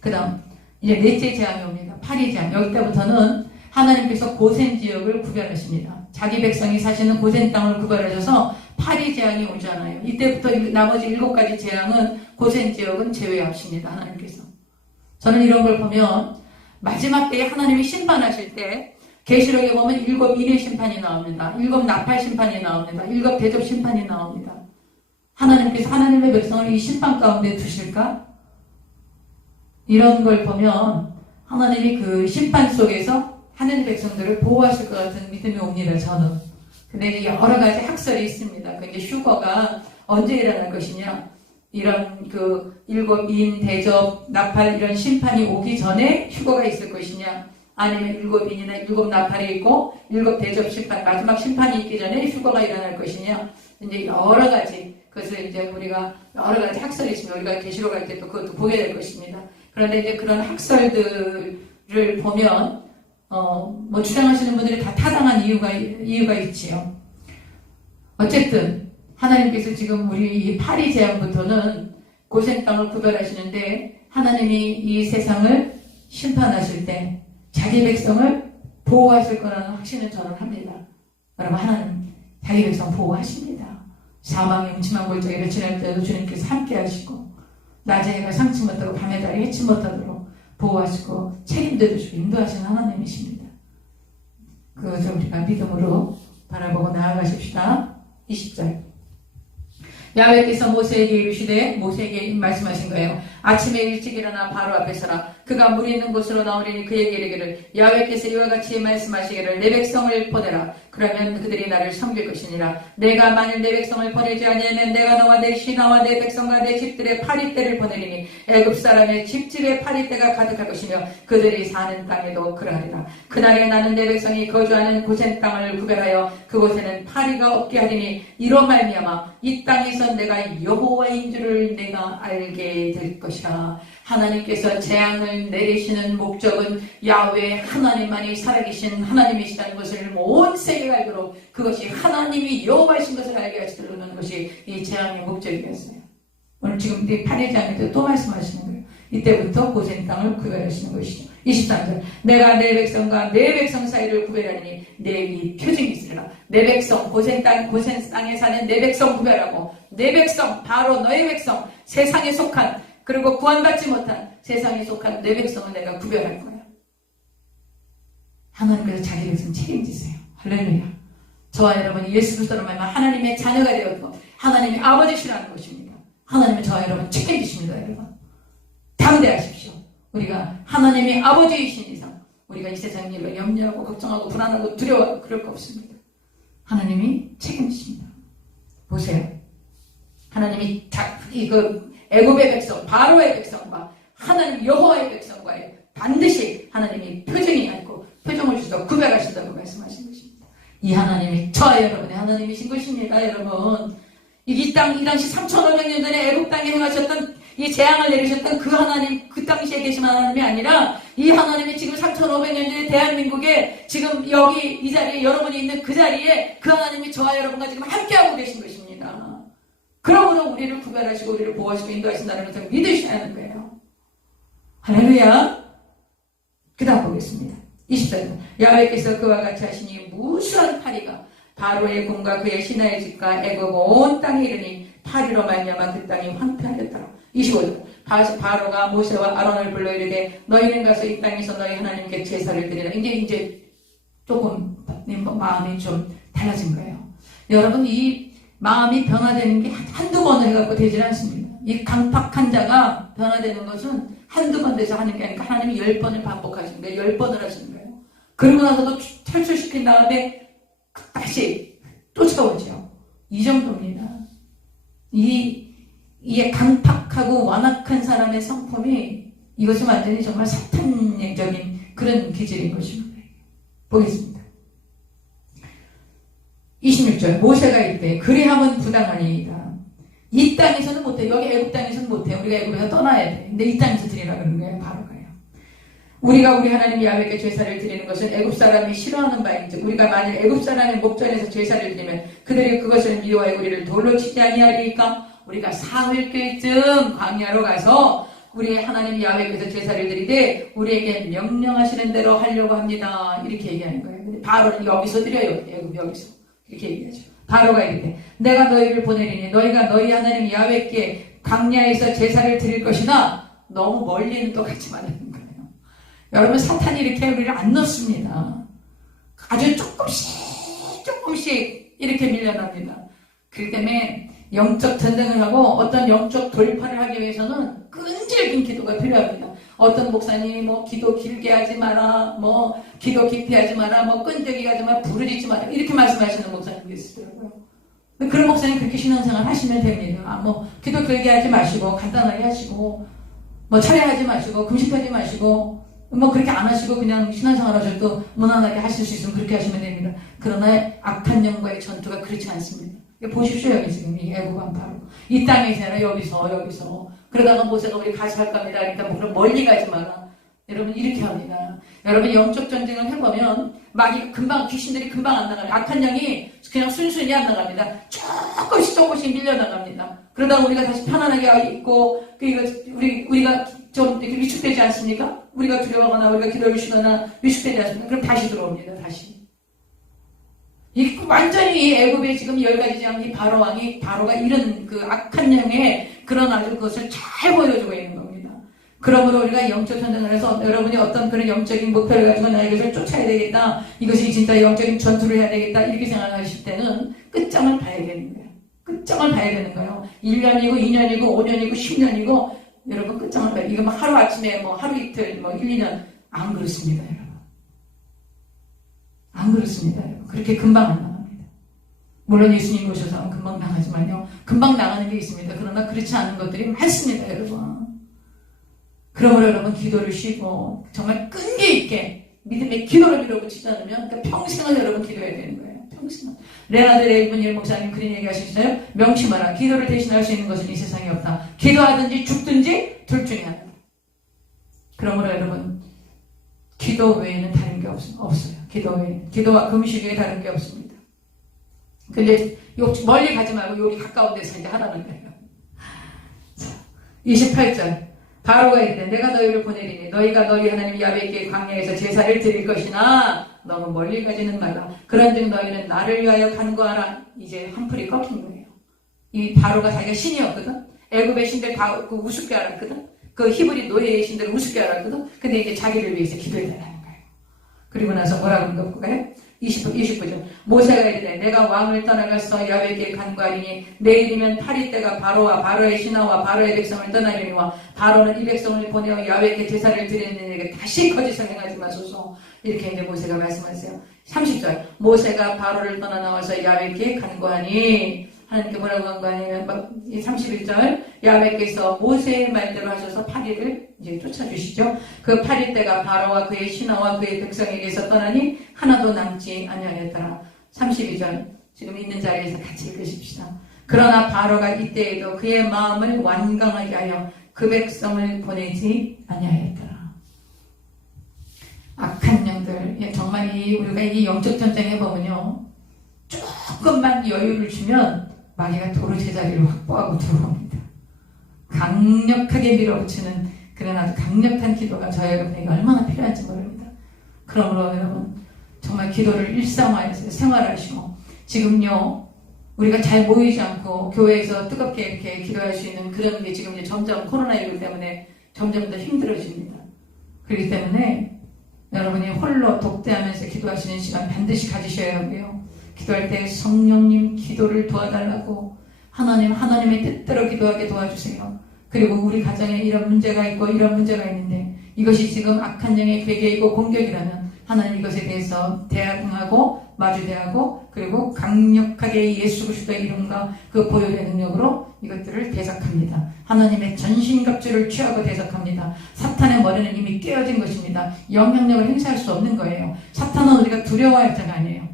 그 다음 이제 넷째 재앙이 옵니다. 8위 재앙. 여기때부터는 하나님께서 고센 지역을 구별하십니다. 자기 백성이 사시는 고센 땅을 구별하셔서 파리 재앙이 오잖아요. 이때부터 나머지 7가지 재앙은 고센 지역은 제외하십니다. 하나님께서. 저는 이런 걸 보면 마지막 때에 하나님이 심판하실 때 계시록에 보면 7 인의 심판이 나옵니다. 7 나팔 심판이 나옵니다. 7 대접 심판이 나옵니다. 하나님께서 하나님의 백성을 이 심판 가운데 두실까? 이런 걸 보면 하나님이 그 심판 속에서 하나님의 백성들을 보호하실 것 같은 믿음이 옵니다. 저는. 근데 이제 여러 가지 학설이 있습니다. 그 이제 휴거가 언제 일어날 것이냐? 이런 그 7인 대접, 나팔 이런 심판이 오기 전에 휴거가 있을 것이냐? 아니면 7인이나 7 나팔이 있고 7 대접 심판, 마지막 심판이 있기 전에 휴거가 일어날 것이냐? 이제 여러 가지, 그것을 이제 우리가 여러 가지 학설이 있으면 우리가 계시록 할 때 또 그것도 보게 될 것입니다. 그런데 이제 그런 학설들을 보면, 뭐 주장하시는 분들이 다 타당한 이유가 있지요. 어쨌든, 하나님께서 지금 우리 이 파리 재앙부터는 고센 땅을 구별하시는데, 하나님이 이 세상을 심판하실 때, 자기 백성을 보호하실 거라는 확신을 저는 합니다. 여러분, 하나님, 자기 백성 보호하십니다. 사망의 음침한 골짜기를 지날 때도 주님께서 함께 하시고, 낮에 해가 상치 못하고 밤에 달이 해치 못하도록 보호하시고 책임도 주시고 인도하시는 하나님이십니다. 그것을 우리가 믿음으로 바라보고 나아가십시다. 20절. 야훼께서 모세에게 이르시되, 모세에게 말씀하신 거예요. 아침에 일찍 일어나 바로 앞에 서라. 그가 물 있는 곳으로 나오리니 그에게 이르기를, 야훼께서 이와 같이 말씀하시기를 내 백성을 보내라. 그러면 그들이 나를 섬길 것이니라. 내가 만일 내 백성을 보내지 아니하면 내가 너와 내 신하와 내 백성과 내 집들의 파리떼를 보내리니 애굽 사람의 집집에 파리떼가 가득할 것이며 그들이 사는 땅에도 그러하리라. 그날에 나는 내 백성이 거주하는 고센 땅을 구별하여 그곳에는 파리가 없게 하리니 이로 말미암아 이 땅에서 내가 여호와인 줄을 내가 알게 될 것이라. 하나님께서 재앙을 내리시는 목적은 야훼 하나님만이 살아계신 하나님이시라는 것을 온 세계가 알도록, 그것이 하나님이 여호와이신 것을 알게 하시려는 것이 이 재앙의 목적이었어요. 오늘 지금 이 파리 재앙에도 또 말씀하시는 거예요. 이때부터 고센 땅을 구별하시는 것이죠. 23절. 내가 내 백성과 내 백성 사이를 구별하니 내 이 표징이 있으리라. 내 백성, 고센 땅에 사는 내 백성 구별하고, 내 백성, 바로 너의 백성, 세상에 속한, 그리고 구원받지 못한 세상에 속한 내 백성을 내가 구별할 거야. 하나님께서 자기 백성 책임지세요. 할렐루야. 저와 여러분이 예수 그리스도로 말하면 하나님의 자녀가 되었고 하나님의 아버지시라는 것입니다. 하나님은 저와 여러분 책임지십니다. 여러분 담대하십시오. 우리가 하나님의 아버지이신 이상 우리가 이 세상 일로 염려하고 걱정하고 불안하고 두려워하고 그럴 거 없습니다. 하나님이 책임지십니다. 보세요. 하나님이 애굽의 백성, 바로의 백성과 하나님 여호와의 백성과의 반드시 하나님이 표정이 있고 표정을 주셔서 구별하신다고 말씀하신 것입니다. 이 하나님이 저와 여러분의 하나님이신 것입니다. 여러분, 이 당시 3,500년 전에 애굽 땅에 행하셨던 이 재앙을 내리셨던 그 하나님, 그 당시에 계신 하나님이 아니라 이 하나님이 지금 3,500년 전에 대한민국에 지금 여기 이 자리에 여러분이 있는 그 자리에 그 하나님이 저와 여러분과 지금 함께하고 계신 것입니다. 그러므로 우리를 구별하시고 우리를 보호하시고 인도하신다는 것을 믿으셔야 하는 거예요. 할렐루야. 그 다음 보겠습니다. 20절. 야훼께서 그와 같이 하시니 무수한 파리가 바로의 궁과 그의 신하의 집과 애굽 온 땅에 이르니 파리로 말미암아 그 땅이 황폐하였더라. 25절. 바로가 모세와 아론을 불러 이르되 너희는 가서 이 땅에서 너희 하나님께 제사를 드리라. 이제 조금 마음이 좀 달라진 거예요. 여러분, 이 마음이 변화되는 게 한두 번 해갖고 되질 않습니다. 이 강팍한 자가 변화되는 것은 한두 번 돼서 하는 게 아니라 하나님이 10번을 반복하시는 거예요. 10번을 하시는 거예요. 그러고 나서도 탈출시킨 다음에 다시 쫓아오죠. 이 정도입니다. 이게 강팍하고 완악한 사람의 성품이 이것은 완전히 정말 사탄적인 그런 기질인 것입니다. 보겠습니다. 26절. 모세가 이르되 그리함은 부당하니이다. 이 땅에서는 못해. 여기 애굽 땅에서는 못해. 우리가 애굽에서 떠나야 돼. 근데 이 땅에서 드리라 그러는 거예요. 바로가요. 우리가 우리 하나님 야훼께 제사를 드리는 것은 애굽 사람이 싫어하는 바인즉 우리가 만일 애굽 사람의 목전에서 제사를 드리면 그들이 그것을 미워해 우리를 돌로 치지 아니하리까. 우리가 사흘길쯤 광야로 가서 우리 하나님 야훼께서 제사를 드리되 우리에게 명령하시는 대로 하려고 합니다. 이렇게 얘기하는 거예요. 근데 바로는 여기서 드려요. 애굽 여기서. 이렇게 얘기하죠. 바로가 이르되 내가 너희를 보내리니 너희가 너희 하나님 야훼께 광야에서 제사를 드릴 것이나 너무 멀리는 또 가지 말라는 거예요. 여러분 사탄이 이렇게 우리를 안 넣습니다. 아주 조금씩 이렇게 밀려납니다. 그렇기 때문에 영적 전쟁을 하고 어떤 영적 돌파를 하기 위해서는 끈질긴 기도가 필요합니다. 어떤 목사님이 뭐 기도 길게 하지 마라, 뭐 기도 깊이 하지 마라, 뭐 끈적이 하지 마라, 부르짖지 마라 이렇게 말씀하시는 목사님이 있으더라고요. 그런 목사님 그렇게 신앙생활 하시면 됩니다. 뭐 기도 길게 하지 마시고 간단하게 하시고 뭐 철회하지 마시고 금식하지 마시고 뭐 그렇게 안 하시고 그냥 신앙생활 하셔도 무난하게 하실 수 있으면 그렇게 하시면 됩니다. 그러나 악한 영과의 전투가 그렇지 않습니다. 보십시오. 여기 지금 이 애굽 반파로 이 땅에서 아니라 여기서 그러다가 모세가 우리 같이 할 겁니다. 그러니까 뭐 그럼 멀리 가지 마라. 여러분 이렇게 합니다. 여러분 영적 전쟁을 해보면 마귀가 금방 귀신들이 금방 안 나갑니다. 악한 영이 그냥 순순히 안 나갑니다. 조금씩 밀려나갑니다. 그러다가 우리가 다시 편안하게 있고 우리가 좀 이렇게 위축되지 않습니까? 우리가 두려워하거나 우리가 기도를 쉬거나 위축되지 않습니까? 그럼 다시 들어옵니다. 다시. 완전히 이 애굽의 지금 10가지 장 이 바로가 이런 그 악한 영의 그런 아주 그것을 잘 보여주고 있는 겁니다. 그러므로 우리가 영적 전쟁을 해서 여러분이 어떤 그런 영적인 목표를 가지고 나 이것을 쫓아야 되겠다. 이것이 진짜 영적인 전투를 해야 되겠다. 이렇게 생각하실 때는 끝장을 봐야 되는 거예요. 끝장을 봐야 되는 거예요. 1년이고 2년이고 5년이고 10년이고 여러분 끝장을 봐야 돼요. 이거 뭐 하루아침에 뭐 하루 이틀 뭐 1, 2년 안 그렇습니다. 여러분. 안 그렇습니다. 여러분. 그렇게 금방 안 나갑니다. 물론 예수님 오셔서 금방 나가지만요. 금방 나가는 게 있습니다. 그러나 그렇지 않은 것들이 많습니다. 여러분. 그러므로 여러분 기도를 쉬고 정말 끈기 있게 믿음의 기도를 밀어붙이지 않으면 그러니까 평생을 여러분 기도해야 되는 거예요. 평생을. 레나드 레이븐일 목사님 그런 얘기 하시잖아요. 명심하라. 기도를 대신할 수 있는 것은 이 세상에 없다. 기도하든지 죽든지 둘 중에 하나. 그러므로 여러분 기도 외에는 다른 게 없어요. 기도 외에. 기도와 금식 외에 다른 게 없습니다. 근데 멀리 가지 말고 여기 가까운 데서 이제 하라는 거예요. 자, 28절. 바로가 이르되 내가 너희를 보내리니 너희가 너희 하나님 야훼께 광야에서 제사를 드릴 것이나 너무 멀리 가지는 말라. 그런즉 너희는 나를 위하여 간구하라. 이제 한풀이 꺾인 거예요. 이 바로가 자기가 신이었거든. 애굽의 신들 다 그 우습게 알았거든. 그 히브리 노예의 신들을 우습게 알았거든. 근데 이제 자기를 위해서 기도해달라는 거예요. 그리고 나서 뭐라고 읽어볼까요? 29절. 모세가 이르되 내가 왕을 떠나가서 야훼께 간구하리니 내일이면 8일 바로와 바로의 신하와 바로의 백성을 떠나려니와 바로는 이 백성을 보내어 야훼께 제사를 드리는 이에게 다시 거짓을 행하지 마소서. 이렇게 이제 모세가 말씀하세요. 30절. 모세가 바로를 떠나 나와서 야훼께 간구하니 하나님께 뭐라고 간구하냐면 31절. 야훼께서 모세의 말대로 하셔서 8일을 이제 쫓아주시죠. 그 8일 때가 바로와 그의 신하와 그의 백성에게서 떠나니 하나도 남지 아니하였더라. 32절. 지금 있는 자리에서 같이 읽으십시다. 그러나 바로가 이때에도 그의 마음을 완강하게 하여 그 백성을 보내지 아니하였더라. 악한 영들, 정말 우리가 이 영적 전쟁에 보면요, 조금만 여유를 주면 마귀가 도로 제자리를 확보하고 들어옵니다. 강력하게 밀어붙이는 그런 아주 강력한 기도가 저희 여러분에게 얼마나 필요한지 모릅니다. 그러므로 여러분 정말 기도를 일상화해서 생활하시고 지금요 우리가 잘 모이지 않고 교회에서 뜨겁게 이렇게 기도할 수 있는 그런 게 지금 이제 점점 코로나19 때문에 점점 더 힘들어집니다. 그렇기 때문에 여러분이 홀로 독대하면서 기도하시는 시간 반드시 가지셔야 하고요. 기도할 때 성령님 기도를 도와달라고 하나님의 뜻대로 기도하게 도와주세요. 그리고 우리 가정에 이런 문제가 있고 이런 문제가 있는데 이것이 지금 악한 영의 괴계이고 공격이라면 하나님 이것에 대해서 대응하고 마주대하고 그리고 강력하게 예수 그리스도의 이름과 그 보혈의 능력으로 이것들을 대적합니다. 하나님의 전신갑주를 취하고 대적합니다. 사탄의 머리는 이미 깨어진 것입니다. 영향력을 행사할 수 없는 거예요. 사탄은 우리가 두려워할 자가 아니에요.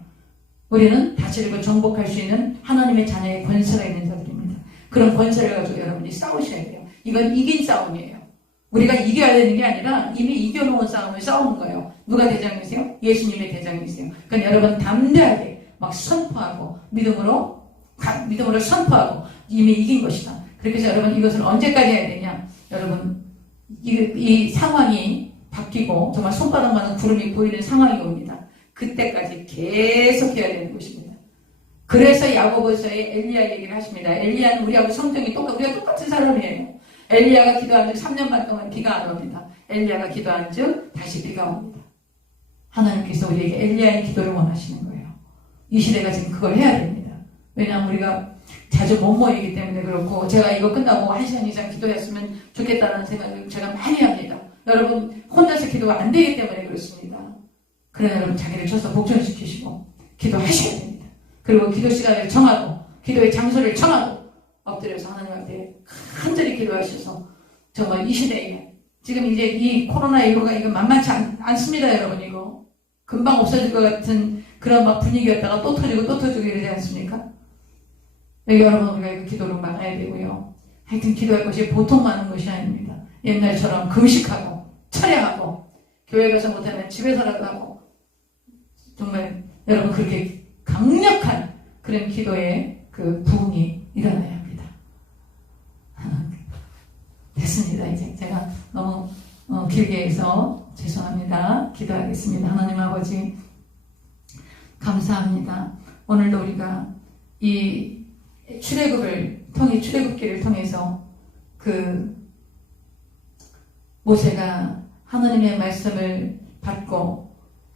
우리는 다스리고 정복할 수 있는 하나님의 자녀의 권세가 있는 자들입니다. 그런 권세를 가지고 여러분이 싸우셔야 돼요. 이건 이긴 싸움이에요. 우리가 이겨야 되는 게 아니라 이미 이겨놓은 싸움을 싸우는 거예요. 누가 대장이세요? 예수님의 대장이세요. 그러니까 여러분 담대하게 막 선포하고 믿음으로 선포하고 이미 이긴 것이다. 그렇게 해서 여러분 이것을 언제까지 해야 되냐? 여러분 이 상황이 바뀌고 정말 손바닥만한 구름이 보이는 상황이 옵니다. 그때까지 계속 해야 되는 것입니다. 그래서 야고보서에 엘리야 얘기를 하십니다. 엘리야는 우리하고 성정이 우리가 똑같은 사람이에요. 엘리야가 기도한 즉 3년 반 동안 비가 안 옵니다. 엘리야가 기도한 즉 다시 비가 옵니다. 하나님께서 우리에게 엘리야의 기도를 원하시는 거예요. 이 시대가 지금 그걸 해야 됩니다. 왜냐하면 우리가 자주 못 모이기 때문에 그렇고, 제가 이거 끝나고 1시간 이상 기도했으면 좋겠다는 생각을 제가 많이 합니다. 여러분 혼자서 기도가 안 되기 때문에 그렇습니다. 그러나 여러분 자기를 쳐서 복종시키시고 기도하셔야 됩니다. 그리고 기도 시간을 정하고 기도의 장소를 정하고 엎드려서 하나님 앞에 간절히 기도하셔서 정말 이 시대에 지금 이제 이 코로나19가 이거 만만치 않습니다. 여러분 이거 금방 없어질 것 같은 그런 막 분위기였다가 또 터지고 또 터지고 이러지 않습니까? 여러분 우리가 이거 기도를 막아야 되고요. 하여튼 기도할 것이 보통 많은 것이 아닙니다. 옛날처럼 금식하고 철야하고 교회 가서 못하면 집에서라도 하고 정말 여러분 그렇게 강력한 그런 기도의 그 부흥이 일어나야 합니다. 됐습니다. 이제 제가 너무 길게 해서 죄송합니다. 기도하겠습니다. 하나님 아버지 감사합니다. 오늘도 우리가 이 출애굽기를 통해서 그 모세가 하나님의 말씀을 받고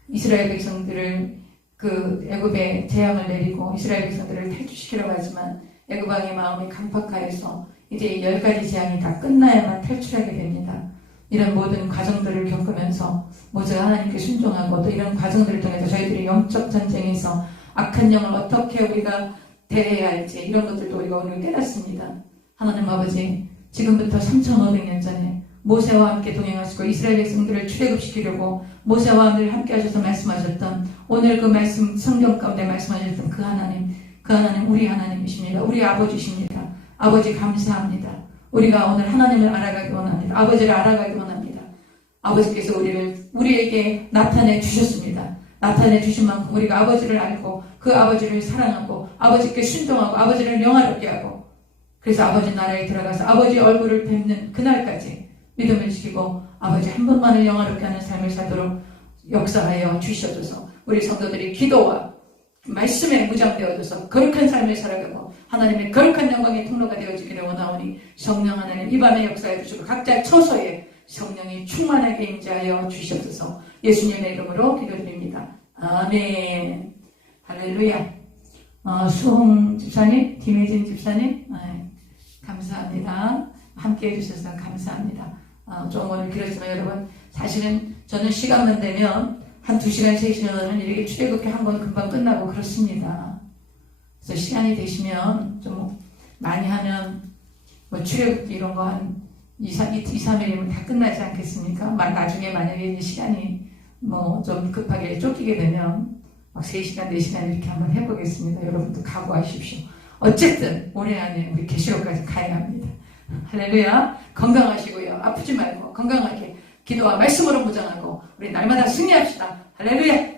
이스라엘 백성들을 그 애굽의 재앙을 내리고 이스라엘 백성들을 탈출시키려고 하지만 애굽 왕의 마음이 강팍하여서 이제 10가지 재앙이 다 끝나야만 탈출하게 됩니다. 이런 모든 과정들을 겪으면서 모세가 하나님께 순종하고 또 이런 과정들을 통해서 저희들이 영적 전쟁에서 악한 영을 어떻게 우리가 대해야 할지 이런 것들도 우리가 오늘 깨닫습니다. 하나님 아버지 지금부터 3,500년 전에 모세와 함께 동행하시고 이스라엘 백성들을 출애굽시키려고 모세와 함께 하셔서 말씀하셨던 오늘 그 말씀 성경 가운데 말씀하셨던 그 하나님 우리 하나님이십니다. 우리 아버지십니다. 아버지 감사합니다. 우리가 오늘 하나님을 알아가기 원합니다. 아버지를 알아가기 원합니다. 아버지께서 우리에게 나타내 주셨습니다. 나타내 주신 만큼 우리가 아버지를 알고 그 아버지를 사랑하고 아버지께 순종하고 아버지를 영화롭게 하고 그래서 아버지 나라에 들어가서 아버지 얼굴을 뵙는 그날까지 믿음을 지키고 아버지 한 분만을 영화롭게 하는 삶을 살도록 역사하여 주셔서 우리 성도들이 기도와 말씀에 무장되어져서 거룩한 삶을 살아가고 하나님의 거룩한 영광의 통로가 되어지기를 원하오니 성령 하나님 이 밤에 역사해 주시고 각자 처소에 성령이 충만하게 임재하여 주시옵소서. 예수님의 이름으로 기도드립니다. 아멘. 할렐루야. 수홍 집사님, 김혜진 집사님, 감사합니다. 함께 해주셔서 감사합니다. 좀 오늘 길었지만 여러분 사실은 저는 시간만 되면 한 2시간, 3시간은 이렇게 출애굽기 한 번 금방 끝나고 그렇습니다. 그래서 시간이 되시면 좀 많이 하면 뭐 출애굽기 이런 거 한 2, 3일이면 다 끝나지 않겠습니까? 나중에 만약에 이제 시간이 뭐 좀 급하게 쫓기게 되면 막 3시간, 4시간 이렇게 한번 해보겠습니다. 여러분도 각오하십시오. 어쨌든 올해 안에 우리 계시록까지 가야 합니다. 할렐루야. 건강하시고요. 아프지 말고 건강하게 기도와 말씀으로 무장하고 우리 날마다 승리합시다. 할렐루야.